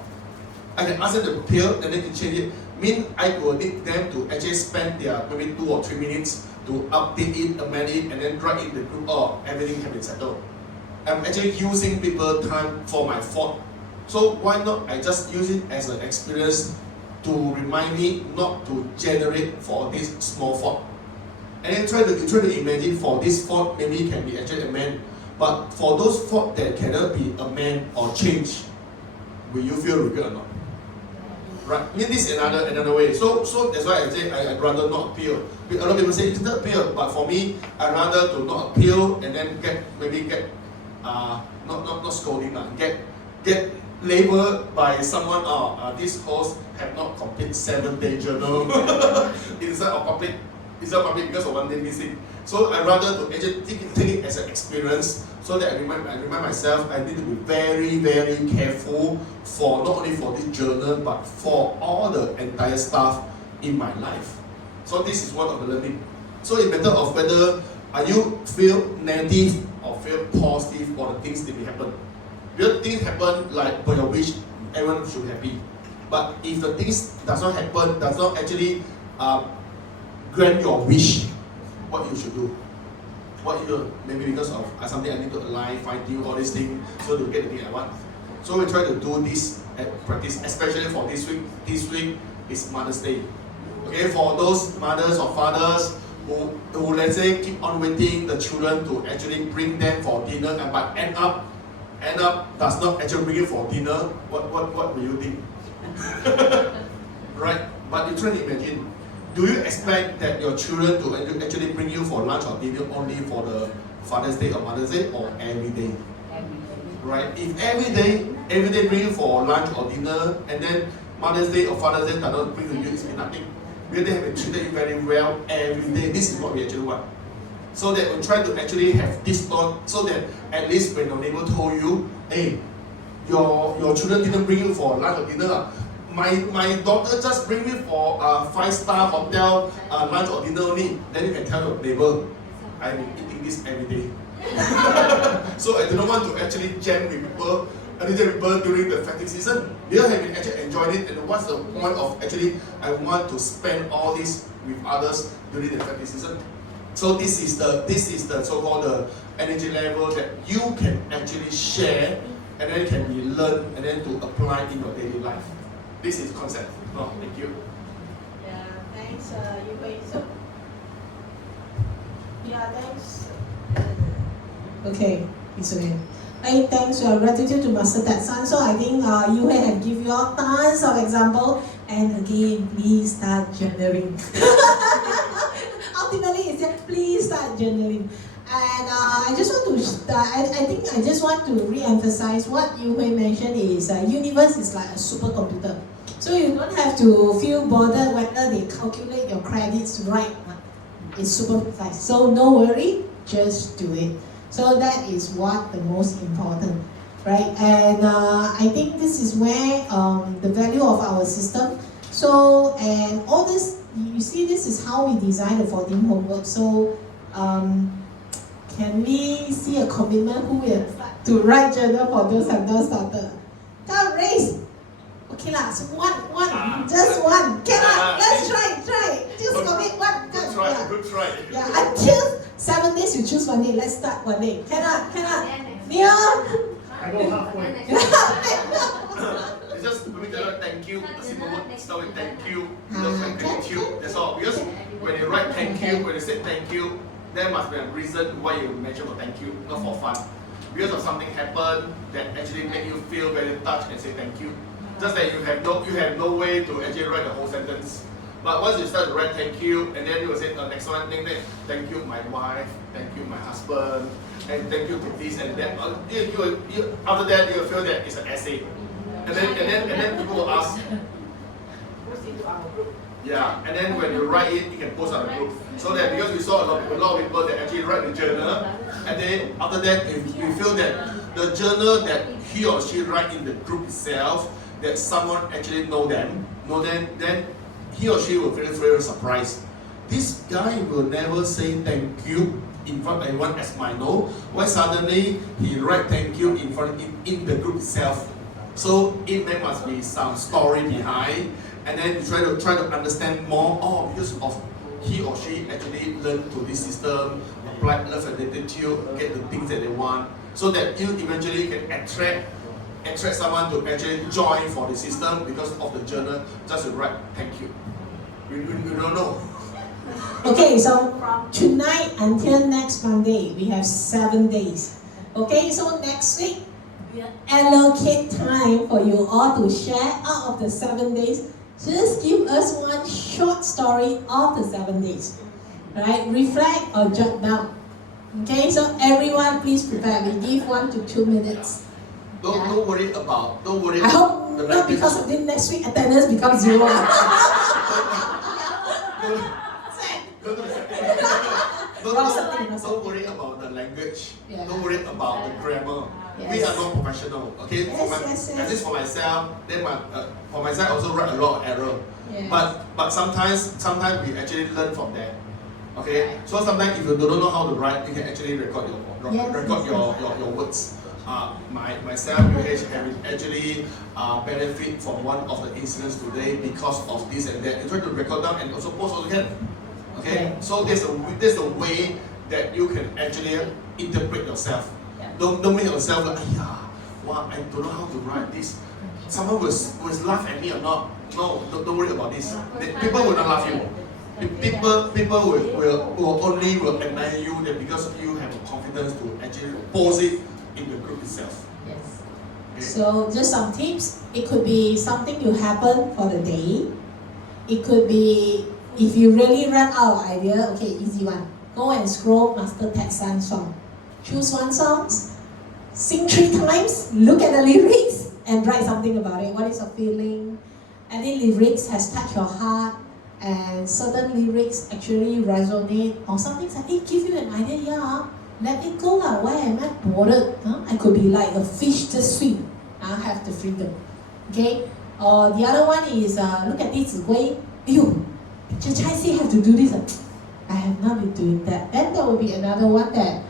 I can ask them to appeal and then to change it. Mean I will need them to actually spend their maybe 2 or 3 minutes to update it, amend it, and then write in the group, oh, everything can be settled. I'm actually using people time for my fault. So why not I just use it as an experience to remind me not to generate for this small fault. And then try to imagine for this fault maybe can be actually amended. But for those fault that cannot be amended or changed, will you feel regret or not? Right? I mean, this is another way. So that's why I say I'd rather not appeal. A lot of people say it's not appeal, but for me, I'd rather to not appeal and then get not scolding, get labeled by someone. This host have not completed 7-day journal inside of public because of 1 day missing. So I rather to actually take it as an experience, so that I remind myself I need to be very, very careful for not only for this journal but for all the entire stuff in my life. So this is one of the learning. So it's matter of whether you feel negative or feel positive for the things that will happen. Because things happen like for your wish, everyone should be happy. But if the things does not happen, does not actually grant your wish, what you should do? Maybe because of something I need to align, fine-tune all these things, so to get the thing I want. So we try to do this at practice, especially for this week. This week is Mother's Day. Okay, for those mothers or fathers who let's say keep on waiting the children to actually bring them for dinner, but end up does not actually bring you for dinner, what will you think? Right? But you try to imagine. Do you expect that your children to actually bring you for lunch or dinner only for the Father's Day or Mother's Day, or every day? Right? If every day bring you for lunch or dinner, and then Mother's Day or Father's Day does not bring to you, it's nothing. Because they have been treated you very well every day. This is what we actually want. So that we try to actually have this thought, so that at least when your neighbor told you, hey, your children didn't bring you for lunch or dinner. My daughter just bring me for a 5-star hotel lunch or dinner only. Then you can tell your neighbor, I've been eating this every day. So I do not want to actually jam with people during the festive season. They have been actually enjoying it, and what's the point of actually I want to spend all this with others during the festive season? So this is the so-called the energy level that you can actually share, and then can be learned and then to apply in your daily life. This is concept. Oh, thank you. Yeah, thanks, Yu-Hui. So, yeah, thanks. Okay, it's okay. Hey, thanks, gratitude to Master Ted-san. So I think Yu-Hui have give you all tons of example. And again, please start journaling. Ultimately, it's just please start journaling. And I just want to, I just want to re-emphasize what Yu-Hui mentioned is universe is like a supercomputer. So you don't have to feel bothered whether they calculate your credits right. It's super precise. So no worry, just do it. So that is what the most important. right? And I think this is where the value of our system. So, and all this, you see, this is how we design the 14 homework. So, can we see a commitment who will start to write journal for those who have not started? Come raise. Okay lah, so one, just one. Cannot, let's try. Just commit one. Good try. Yeah, until 7 days you choose one day. Let's start one day. Cannot. Neil. I go halfway. It's just we can write thank you. A simple word start with thank you. Love and gratitude. That's all. Because when you write thank you, when you say thank you, there must be a reason why you mention for thank you, not for fun. Because of something happened that actually make you feel very touched and say thank you. Just that you have no way to actually write the whole sentence. But once you start to write thank you, and then you will say the next one, thank you my wife, thank you my husband, and thank you to this and that. After that you will feel that it's an essay. And then people will ask. Yeah, and then when you write it, you can post on the group. So that because we saw a lot of people that actually write the journal, and then after that, if you feel that the journal that he or she write in the group itself, that someone actually know them, then he or she will feel very surprised. This guy will never say thank you in front of everyone as my know. Why suddenly he write thank you in the group itself? So there must be some story behind, and then you try to understand more. Oh, because of he or she actually learned to this system, applied love and gratitude, get the things that they want, so that you eventually can attract someone to actually join for the system because of the journal. Just to write thank you. You don't know. Okay, so from tonight until next Monday, we have 7 days. Okay, so next week, we allocate time for you all to share out of the 7 days. Just give us one short story of the 7 days. Right? Reflect or jot down. Okay, so everyone please prepare. We give 1 to 2 minutes. Don't worry about. I hope not because of this next week attendance becomes 0. Don't worry about the language. Yeah. Don't worry about the grammar. Yes. We are not professional. Okay. Yes. At least for myself, then for myself I also write a lot of error. Yes. But sometimes we actually learn from that. Okay. Right. So sometimes if you don't know how to write, you can actually record your words. Myself, UH have actually benefit from one of the incidents today because of this and that. You try to record down and also post also can. Okay, Yeah. so there's a way that you can actually interpret yourself. Yeah. Don't make yourself like, wow, I don't know how to write this. Someone will laugh at me or not. No, don't worry about this. People will not laugh you. People will only admire you that because you have the confidence to actually post it in the group itself. Yes. Okay? So just some tips. It could be something you happen for the day. It could be if you really run out of idea. Okay, easy one. Go and scroll Master Ted-san song. Choose one song, sing 3 times, look at the lyrics, and write something about it. What is your feeling? Any lyrics has touched your heart, and certain lyrics actually resonate, or something like it give you an idea. Yeah. Let it go lah. Why am I bothered? I could be like a fish just swim. I have the freedom. Okay? Or the other one is look at this way. Ew, Chai have to do this. I have not been doing that. Then there will be another one that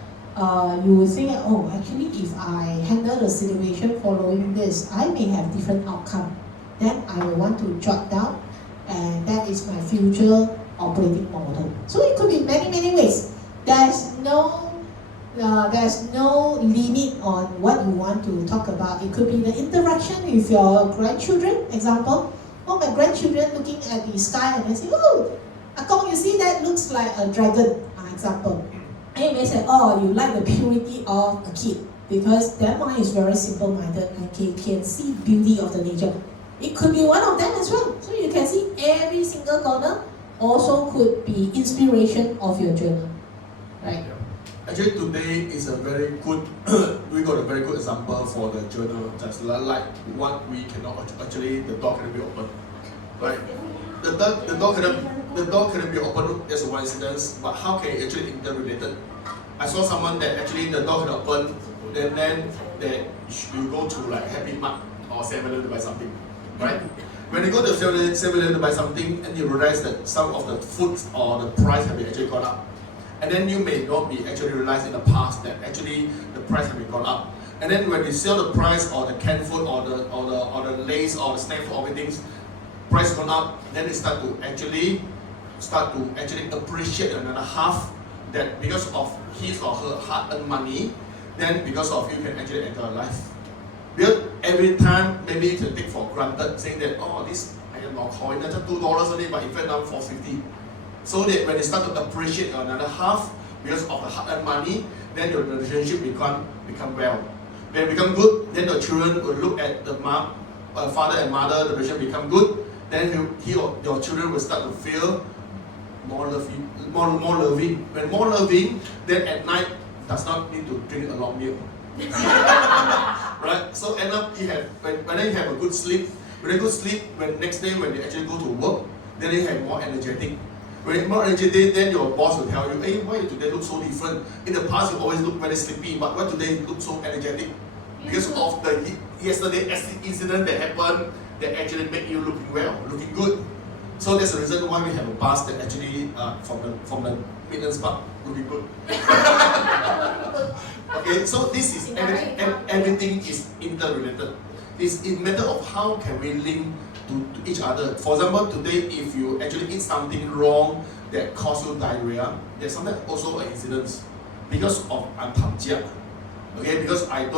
you will say, oh, actually if I handle the situation following this, I may have different outcome. Then I will want to jot down, and that is my future operating model. So it could be many ways. There's no limit on what you want to talk about. It could be the interaction with your grandchildren, example. Oh, my grandchildren looking at the sky and they say, oh, Akong, you see that looks like a dragon, example. And you may say, oh, you like the purity of a kid because their mind is very simple-minded and can see beauty of the nature. It could be one of them as well. So you can see every single corner also could be inspiration of your journal, right? Actually, today is a very good. We got a very good example for the journal. Just like what we cannot actually, the door cannot be open, right? The door cannot be open. There's a coincidence, but how can it actually interrelated? I saw someone that actually the door cannot open. then you go to like Happy Mart or 7-Eleven to buy something, right? When you go to 7-Eleven to buy something and you realize that some of the foods or the price have been actually gone up, and then you may not be actually realized in the past that actually the price have been gone up. And then when you sell the price or the canned food or the Lays or the snack food or everything, price gone up, then they start to actually appreciate another half that because of his or her hard-earned money, then because of you can actually enjoy life. Because every time maybe you can take for granted saying that this I am not coin, that's just $2 only, but in fact now $4.50. So that when you start to appreciate another half because of the hard-earned money, then your relationship become well. When it become good, then the children will look at the father and mother, the relationship become good, then your children will start to feel more loving. When more loving, then at night does not need to drink a long meal. Right? So end up when you have a good sleep, when next day when you actually go to work, then you have more energetic. When you're more energetic, then your boss will tell you, hey, why today look so different? In the past you always look very sleepy, but why today you look so energetic? Because of the yesterday incident that happened that actually make you looking well, looking good. So that's the reason why we have a bus that actually from the maintenance park looking good. Okay, so this is everything is interrelated. It's a matter of how can we link to each other. For example, today if you actually eat something wrong that cause you diarrhea, there's sometimes also an incident because of I'm okay, because I'm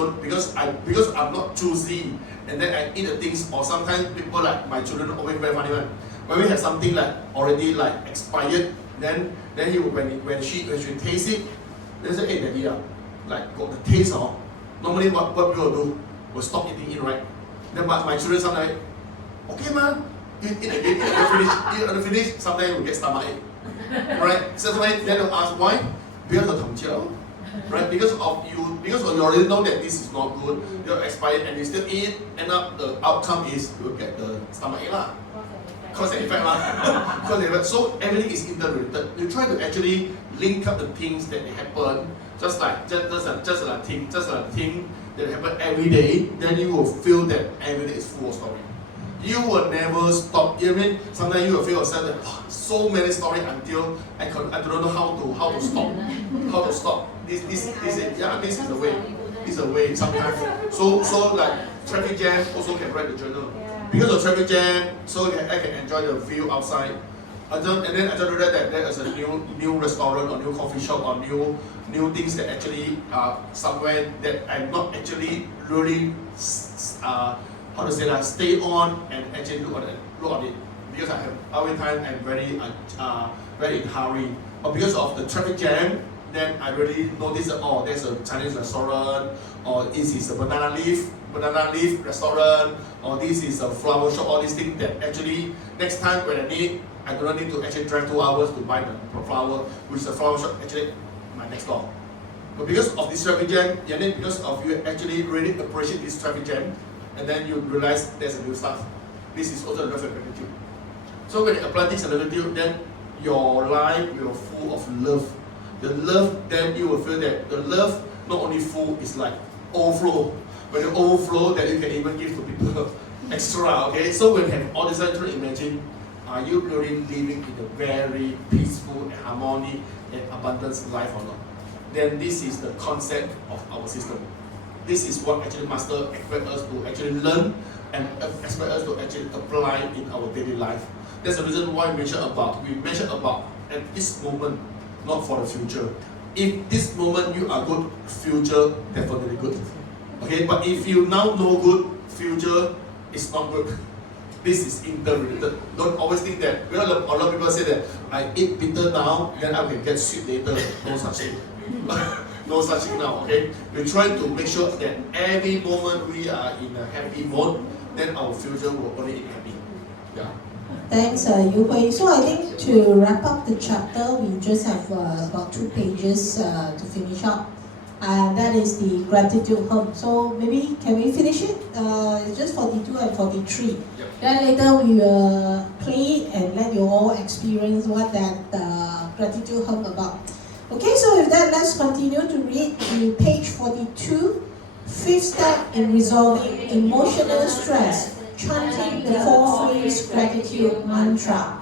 not choosy, and then I eat the things, or sometimes people like my children always very funny one. When we have something like already like expired, then he will, when she taste it, they say, hey daddy, like got the taste of. Normally what we will do, we'll stop eating it, right? Then but my children sometimes, okay man, eat again, eat until finish, sometimes we get stomachache. Right? Sometimes then they'll ask why? Because of the right? Because you already know that this is not good, you're expired and you still eat, end up the outcome is you'll get the stomachache lah. Cause and effect lah. So everything is interrelated. You try to actually link up the things that happen, just like a thing that happen every day, then you will feel that every day is full of story. You will never stop. I mean, sometimes you will feel yourself that so many stories until I don't know how to stop. How to stop. This is the way. It's a way sometimes. So like traffic jam also can write the journal. Because of traffic jam, so I can enjoy the view outside. And then I just read that there is a new restaurant or new coffee shop or new things that actually are somewhere that I'm not actually really stay on and actually look at it. Because I have every time I'm very in hurry. But because of the traffic jam, then I really notice that there's a Chinese restaurant, or this is a banana leaf restaurant, or this is a flower shop, all these things that actually next time when I need, I do not need to actually drive 2 hours to buy the flower, which is a flower shop actually my next door. But because of this traffic jam, and then because of you actually really appreciate this traffic jam, and then you realize there's a new stuff. This is also a love and gratitude. So when you apply this gratitude, then your life will full of love. The love, then you will feel that the love not only full, it's like overflow. When you overflow, then you can even give to people extra. Okay, so when you have all this, try to imagine, are you really living in a very peaceful and harmony and abundance life or not? Then this is the concept of our system. This is what actually Master expects us to actually learn and expect us to actually apply in our daily life. That's the reason why we mention about at this moment, not for the future. If this moment you are good, future definitely good. Okay, but if you now know good, future is not good. This is interrelated. Don't always think that, a lot of people say that I eat bitter now, then I can get sweet later. No such thing. No such thing now, okay? We try to make sure that every moment we are in a happy mode, then our future will only be happy. Yeah. Thanks, Yu Hui. So I think to wrap up the chapter, we just have about 2 pages to finish up. And that is the gratitude home. So maybe can we finish it? Just 42 and 43. Yep. Then later we will play it and let you all experience what that gratitude home about. Okay, so with that, let's continue to read in page 42. Fifth step in resolving emotional stress, chanting the four-phrase gratitude mantra.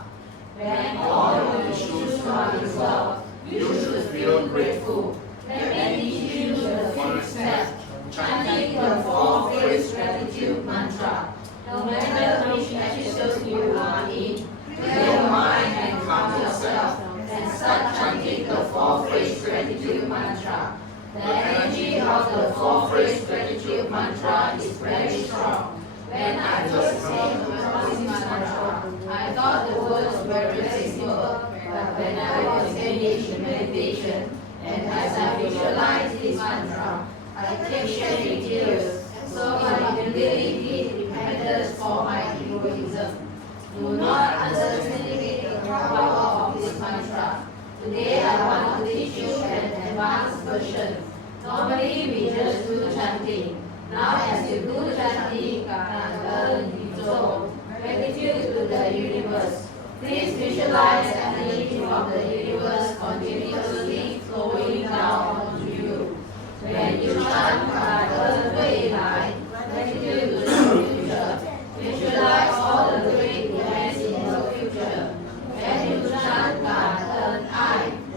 When all your issues are resolved, you should feel grateful. Let me teach you the fifth step, chanting the four-phrase gratitude mantra. No matter which episode you are in, clear your mind and calm yourself, and start chanting the four-phrase gratitude mantra. The energy of the four-phrase gratitude mantra is very strong. When I first came across this mantra, I thought the words were very simple, but when I was engaged in meditation, and as I visualized this mantra, I kept shedding tears, so I really did repentance for my egoism. Do not underestimate the power of this mantra. Today I want to teach you an advanced version. Normally we just do chanting. Now as you do chanting, gratitude to the universe. Please visualize energy from the universe continuously flowing down onto you. When you chant gratitude to the future, visualize all the great events in the future. When you chant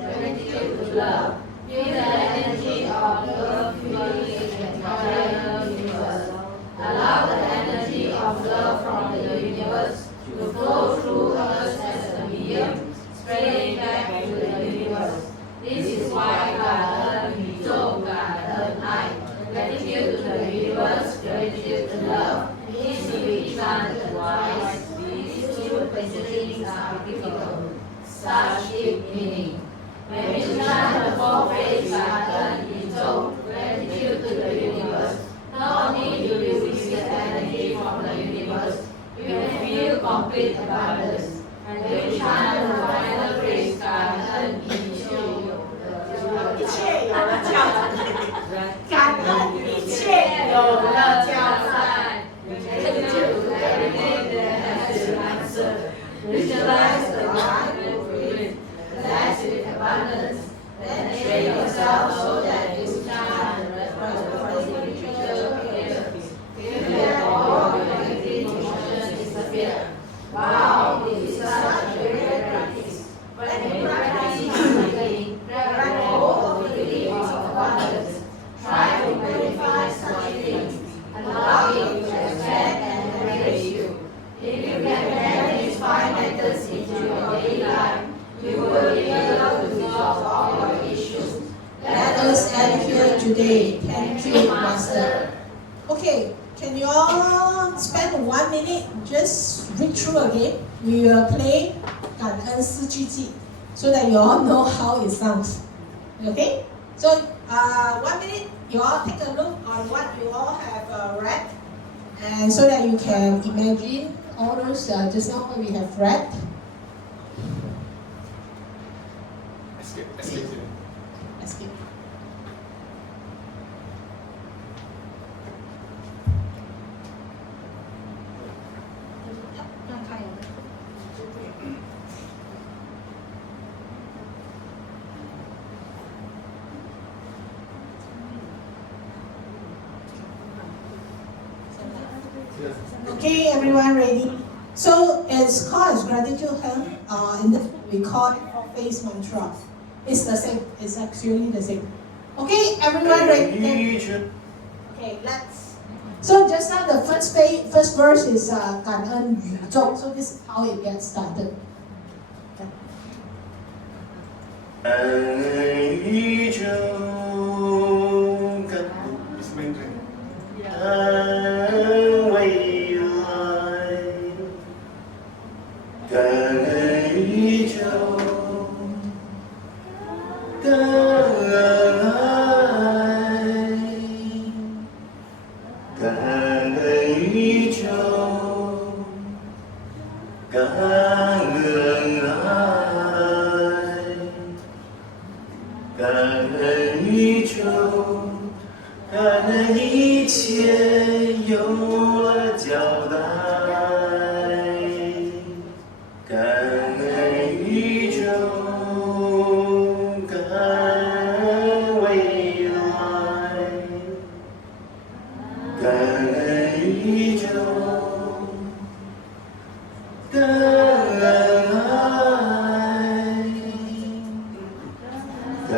gratitude to love, feel the energy of love filling the entire universe. Allow the energy of love from the universe to flow through us as a medium, spreading back to the universe. This is why gratitude to the universe, gratitude to love, needs to be chanted twice. These two positions are difficult. Such deep meaning. When we chant the four-phrase gratitude to the universe, not only do you receive the energy from the universe, you will feel complete abundance. And when you chant the final phrase, 一切有了交代，感恩一切有了交代。Gratitude to everything that has been answered. Visualize the life blessed with abundance. Then train yourself so that you can the future clearly. Feel that all your negative emotions disappear. Wow, this is such a great practice. When you practice chanting, grab hold of the feeling of abundance. Try to verify such things. Allow it to expand and embrace you. If you can bear these 5 methods into your daily life, you will be able to resolve all your issues. Let us end here today. Thank you, Master. Okay, can you all spend 1 minute just read through again? We will play 感恩四句偈 so that you all know how it sounds. Okay? So, 1 minute, you all take a look on what you all have read, and so that you can imagine all those just now what we have read. Escape. Escape. Okay, everyone ready? So it's called as gratitude hymn. In this we call it four-phrase mantra. It's the same. It's actually the same. Okay, everyone ready? Okay, let's. So just now the first verse is 感恩宇宙. So this is how it gets started. 感恩宇宙，感恩未来，感恩宇宙，感恩爱，感恩宇宙，感恩爱。感恩宇宙，感恩一切有了交代。感恩宇宙，感感恩爱，感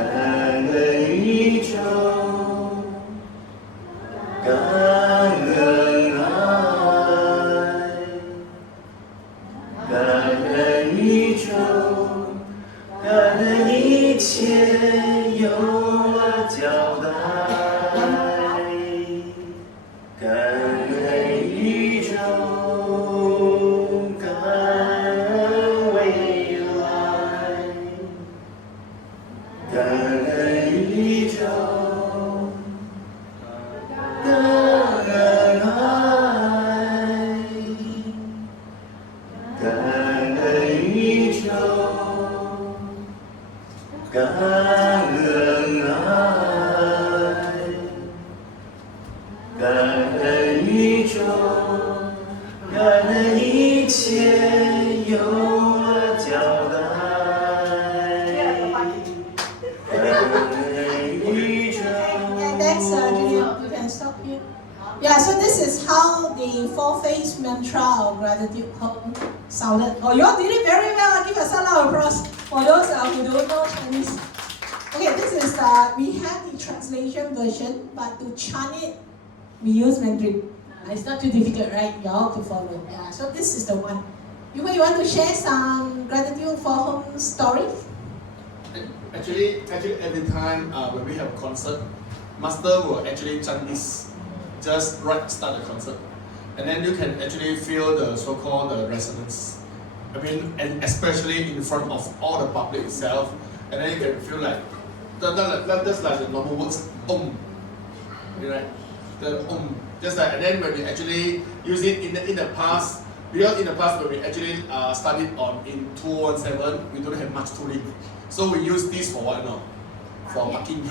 恩宇宙，感恩爱，感恩宇宙，感恩一切有了交代，感恩宇宙，感恩未来，感恩宇宙，感恩爱，感恩宇宙，感恩爱，感恩宇宙，感恩一切有了交代，感恩宇宙。And next, Julian, you can stop here. Yeah, so this is how the four-phase mantra of gratitude home sounded. Oh, you all did it very well. Give us a round of applause for those who don't know Chinese. Okay, this is we have the translation version, but to chant it, we use Mandarin. It's not too difficult, right? You all to follow. Yeah, so this is the one. You want to share some gratitude for home stories? Actually, every time when we have a concert, Master will actually chant this just right start the concert, and then you can actually feel the so-called the resonance. I mean, and especially in front of all the public itself, and then you can feel like that's like the normal words right? The just like, and then when we actually use it in the past, because in the past when we actually studied on in 217, we don't have much tooling, so we use this for what now? For parking.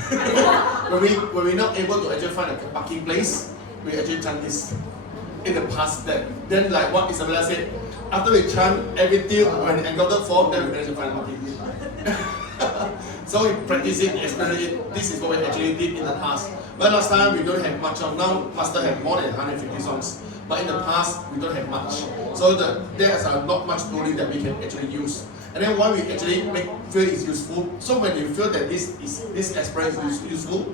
when we not able to actually find a parking place, we actually chant this in the past. Then like what Isabella said, after we chant everything, when we encounter form, then we manage to find parking. So we practice it, experience it. This is what we actually did in the past. But last time we don't have much of. Now Master have more than 150 songs. But in the past we don't have much. So there's not much tooling that we can actually use. And then why we actually feel it's useful. So when you feel that this experience is useful,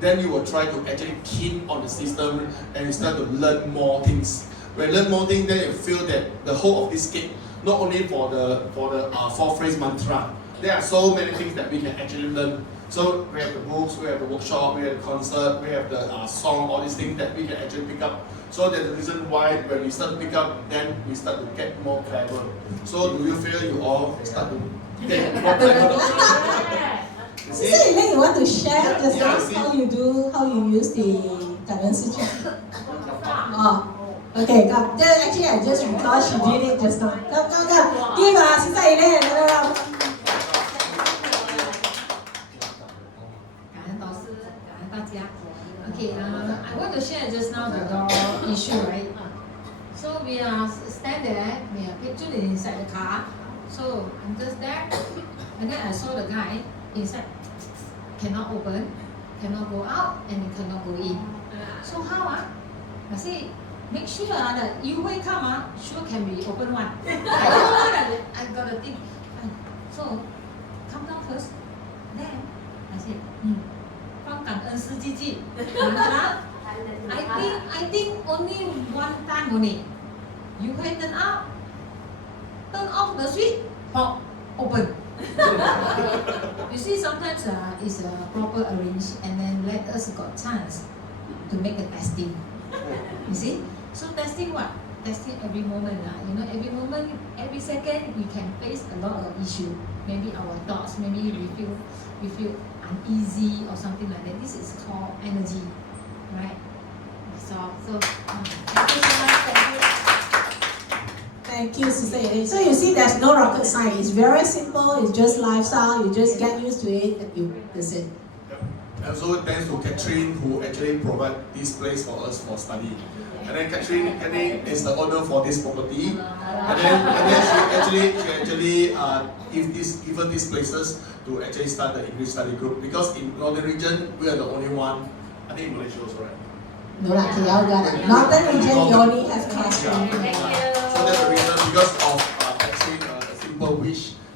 then you will try to actually keen on the system and you start to learn more things. When you learn more things, then you feel that the whole of this cake, not only for the four-phrase mantra, there are so many things that we can actually learn. So we have the books, we have the workshop, we have the concert, we have the song, all these things that we can actually pick up. So that's the reason why when we start to pick up, then we start to get more clever. So do you feel you all start to get more clever? So Elaine, you want to share just how you use the 感恩事情? Oh, okay, come. Actually, I just recall she did it just now. Go. Give Sister Elaine another round. 感恩导师，感恩大家。Okay, I want to share just now the door issue, right? So we are stand there, we are pictured inside the car. So I'm just there, and then I saw the guy inside cannot open, cannot go out, and he cannot go in. So how I say, make sure that you will come sure can be open one. I got a thing. So come down first. Then I said, 放感恩四季季。I think only one time only. You can turn off the switch, pop, open. You see, sometimes it's proper arranged, and then let us got chance to make a testing. You see, so testing what? Testing every moment, every moment, every second we can face a lot of issue. Maybe our thoughts, maybe we feel uneasy or something like that. This is called energy, right? So thank you so much. Thank you, Sister Elaine. So you see, there's no rocket science. It's very simple. It's just lifestyle. You just get used to it, and that's it. And also thanks to Catherine who actually provide this place for us for study. And then Catherine is the owner for this property. And then she actually give us these places to actually start the English study group, because in Northern region we are the only one. I think in Malaysia also, right? No, like KL got it. Northern region, you only have classroom. So that's the reason, because of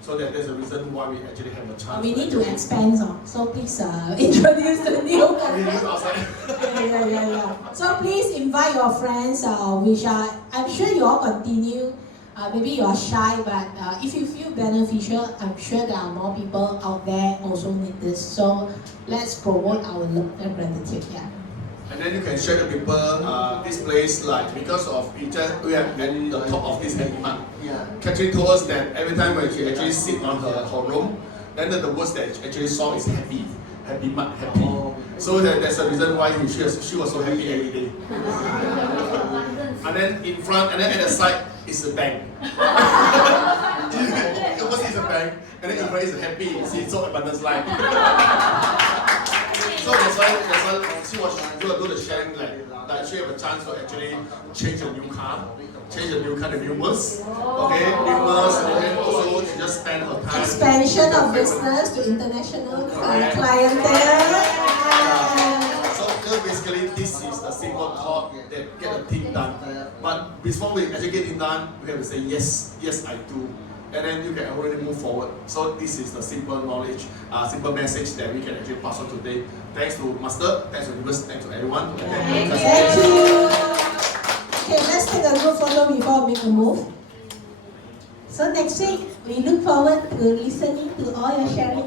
So that's the reason why we actually have a chance. We need to expand, so please introduce the new. We use outside. Yeah. So please invite your friends, which are, I'm sure you all continue. Maybe you are shy, but if you feel beneficial, I'm sure there are more people out there also need this. So let's promote our love and gratitude. Yeah. And then you can share the people this place, like because of we are at the top of this happy mart. Yeah. Catherine told us that every time when she actually sit on her room, then the words that she actually saw is happy mart, happy. Oh. So that's the reason why she was so happy every day. And then in front, and then at the side is a bank. Opposite is a bank, and then in front is a happy. See, so abundance life. So that's why she was going to do the sharing, like she have a chance to actually change a new car, the new words, okay, new words, and then also she just spend her time. Expansion of business to international clientele. So basically, this is the simple thought that get a thing done. But before we actually get it done, we have to say yes, I do. And then you can already move forward. So this is the simple knowledge, simple message that we can actually pass on today. Thanks to Master, thanks to Universe, thanks to everyone. Thank you. Okay, let's take a group photo before we make a move. So next week, we look forward to listening to all your sharing.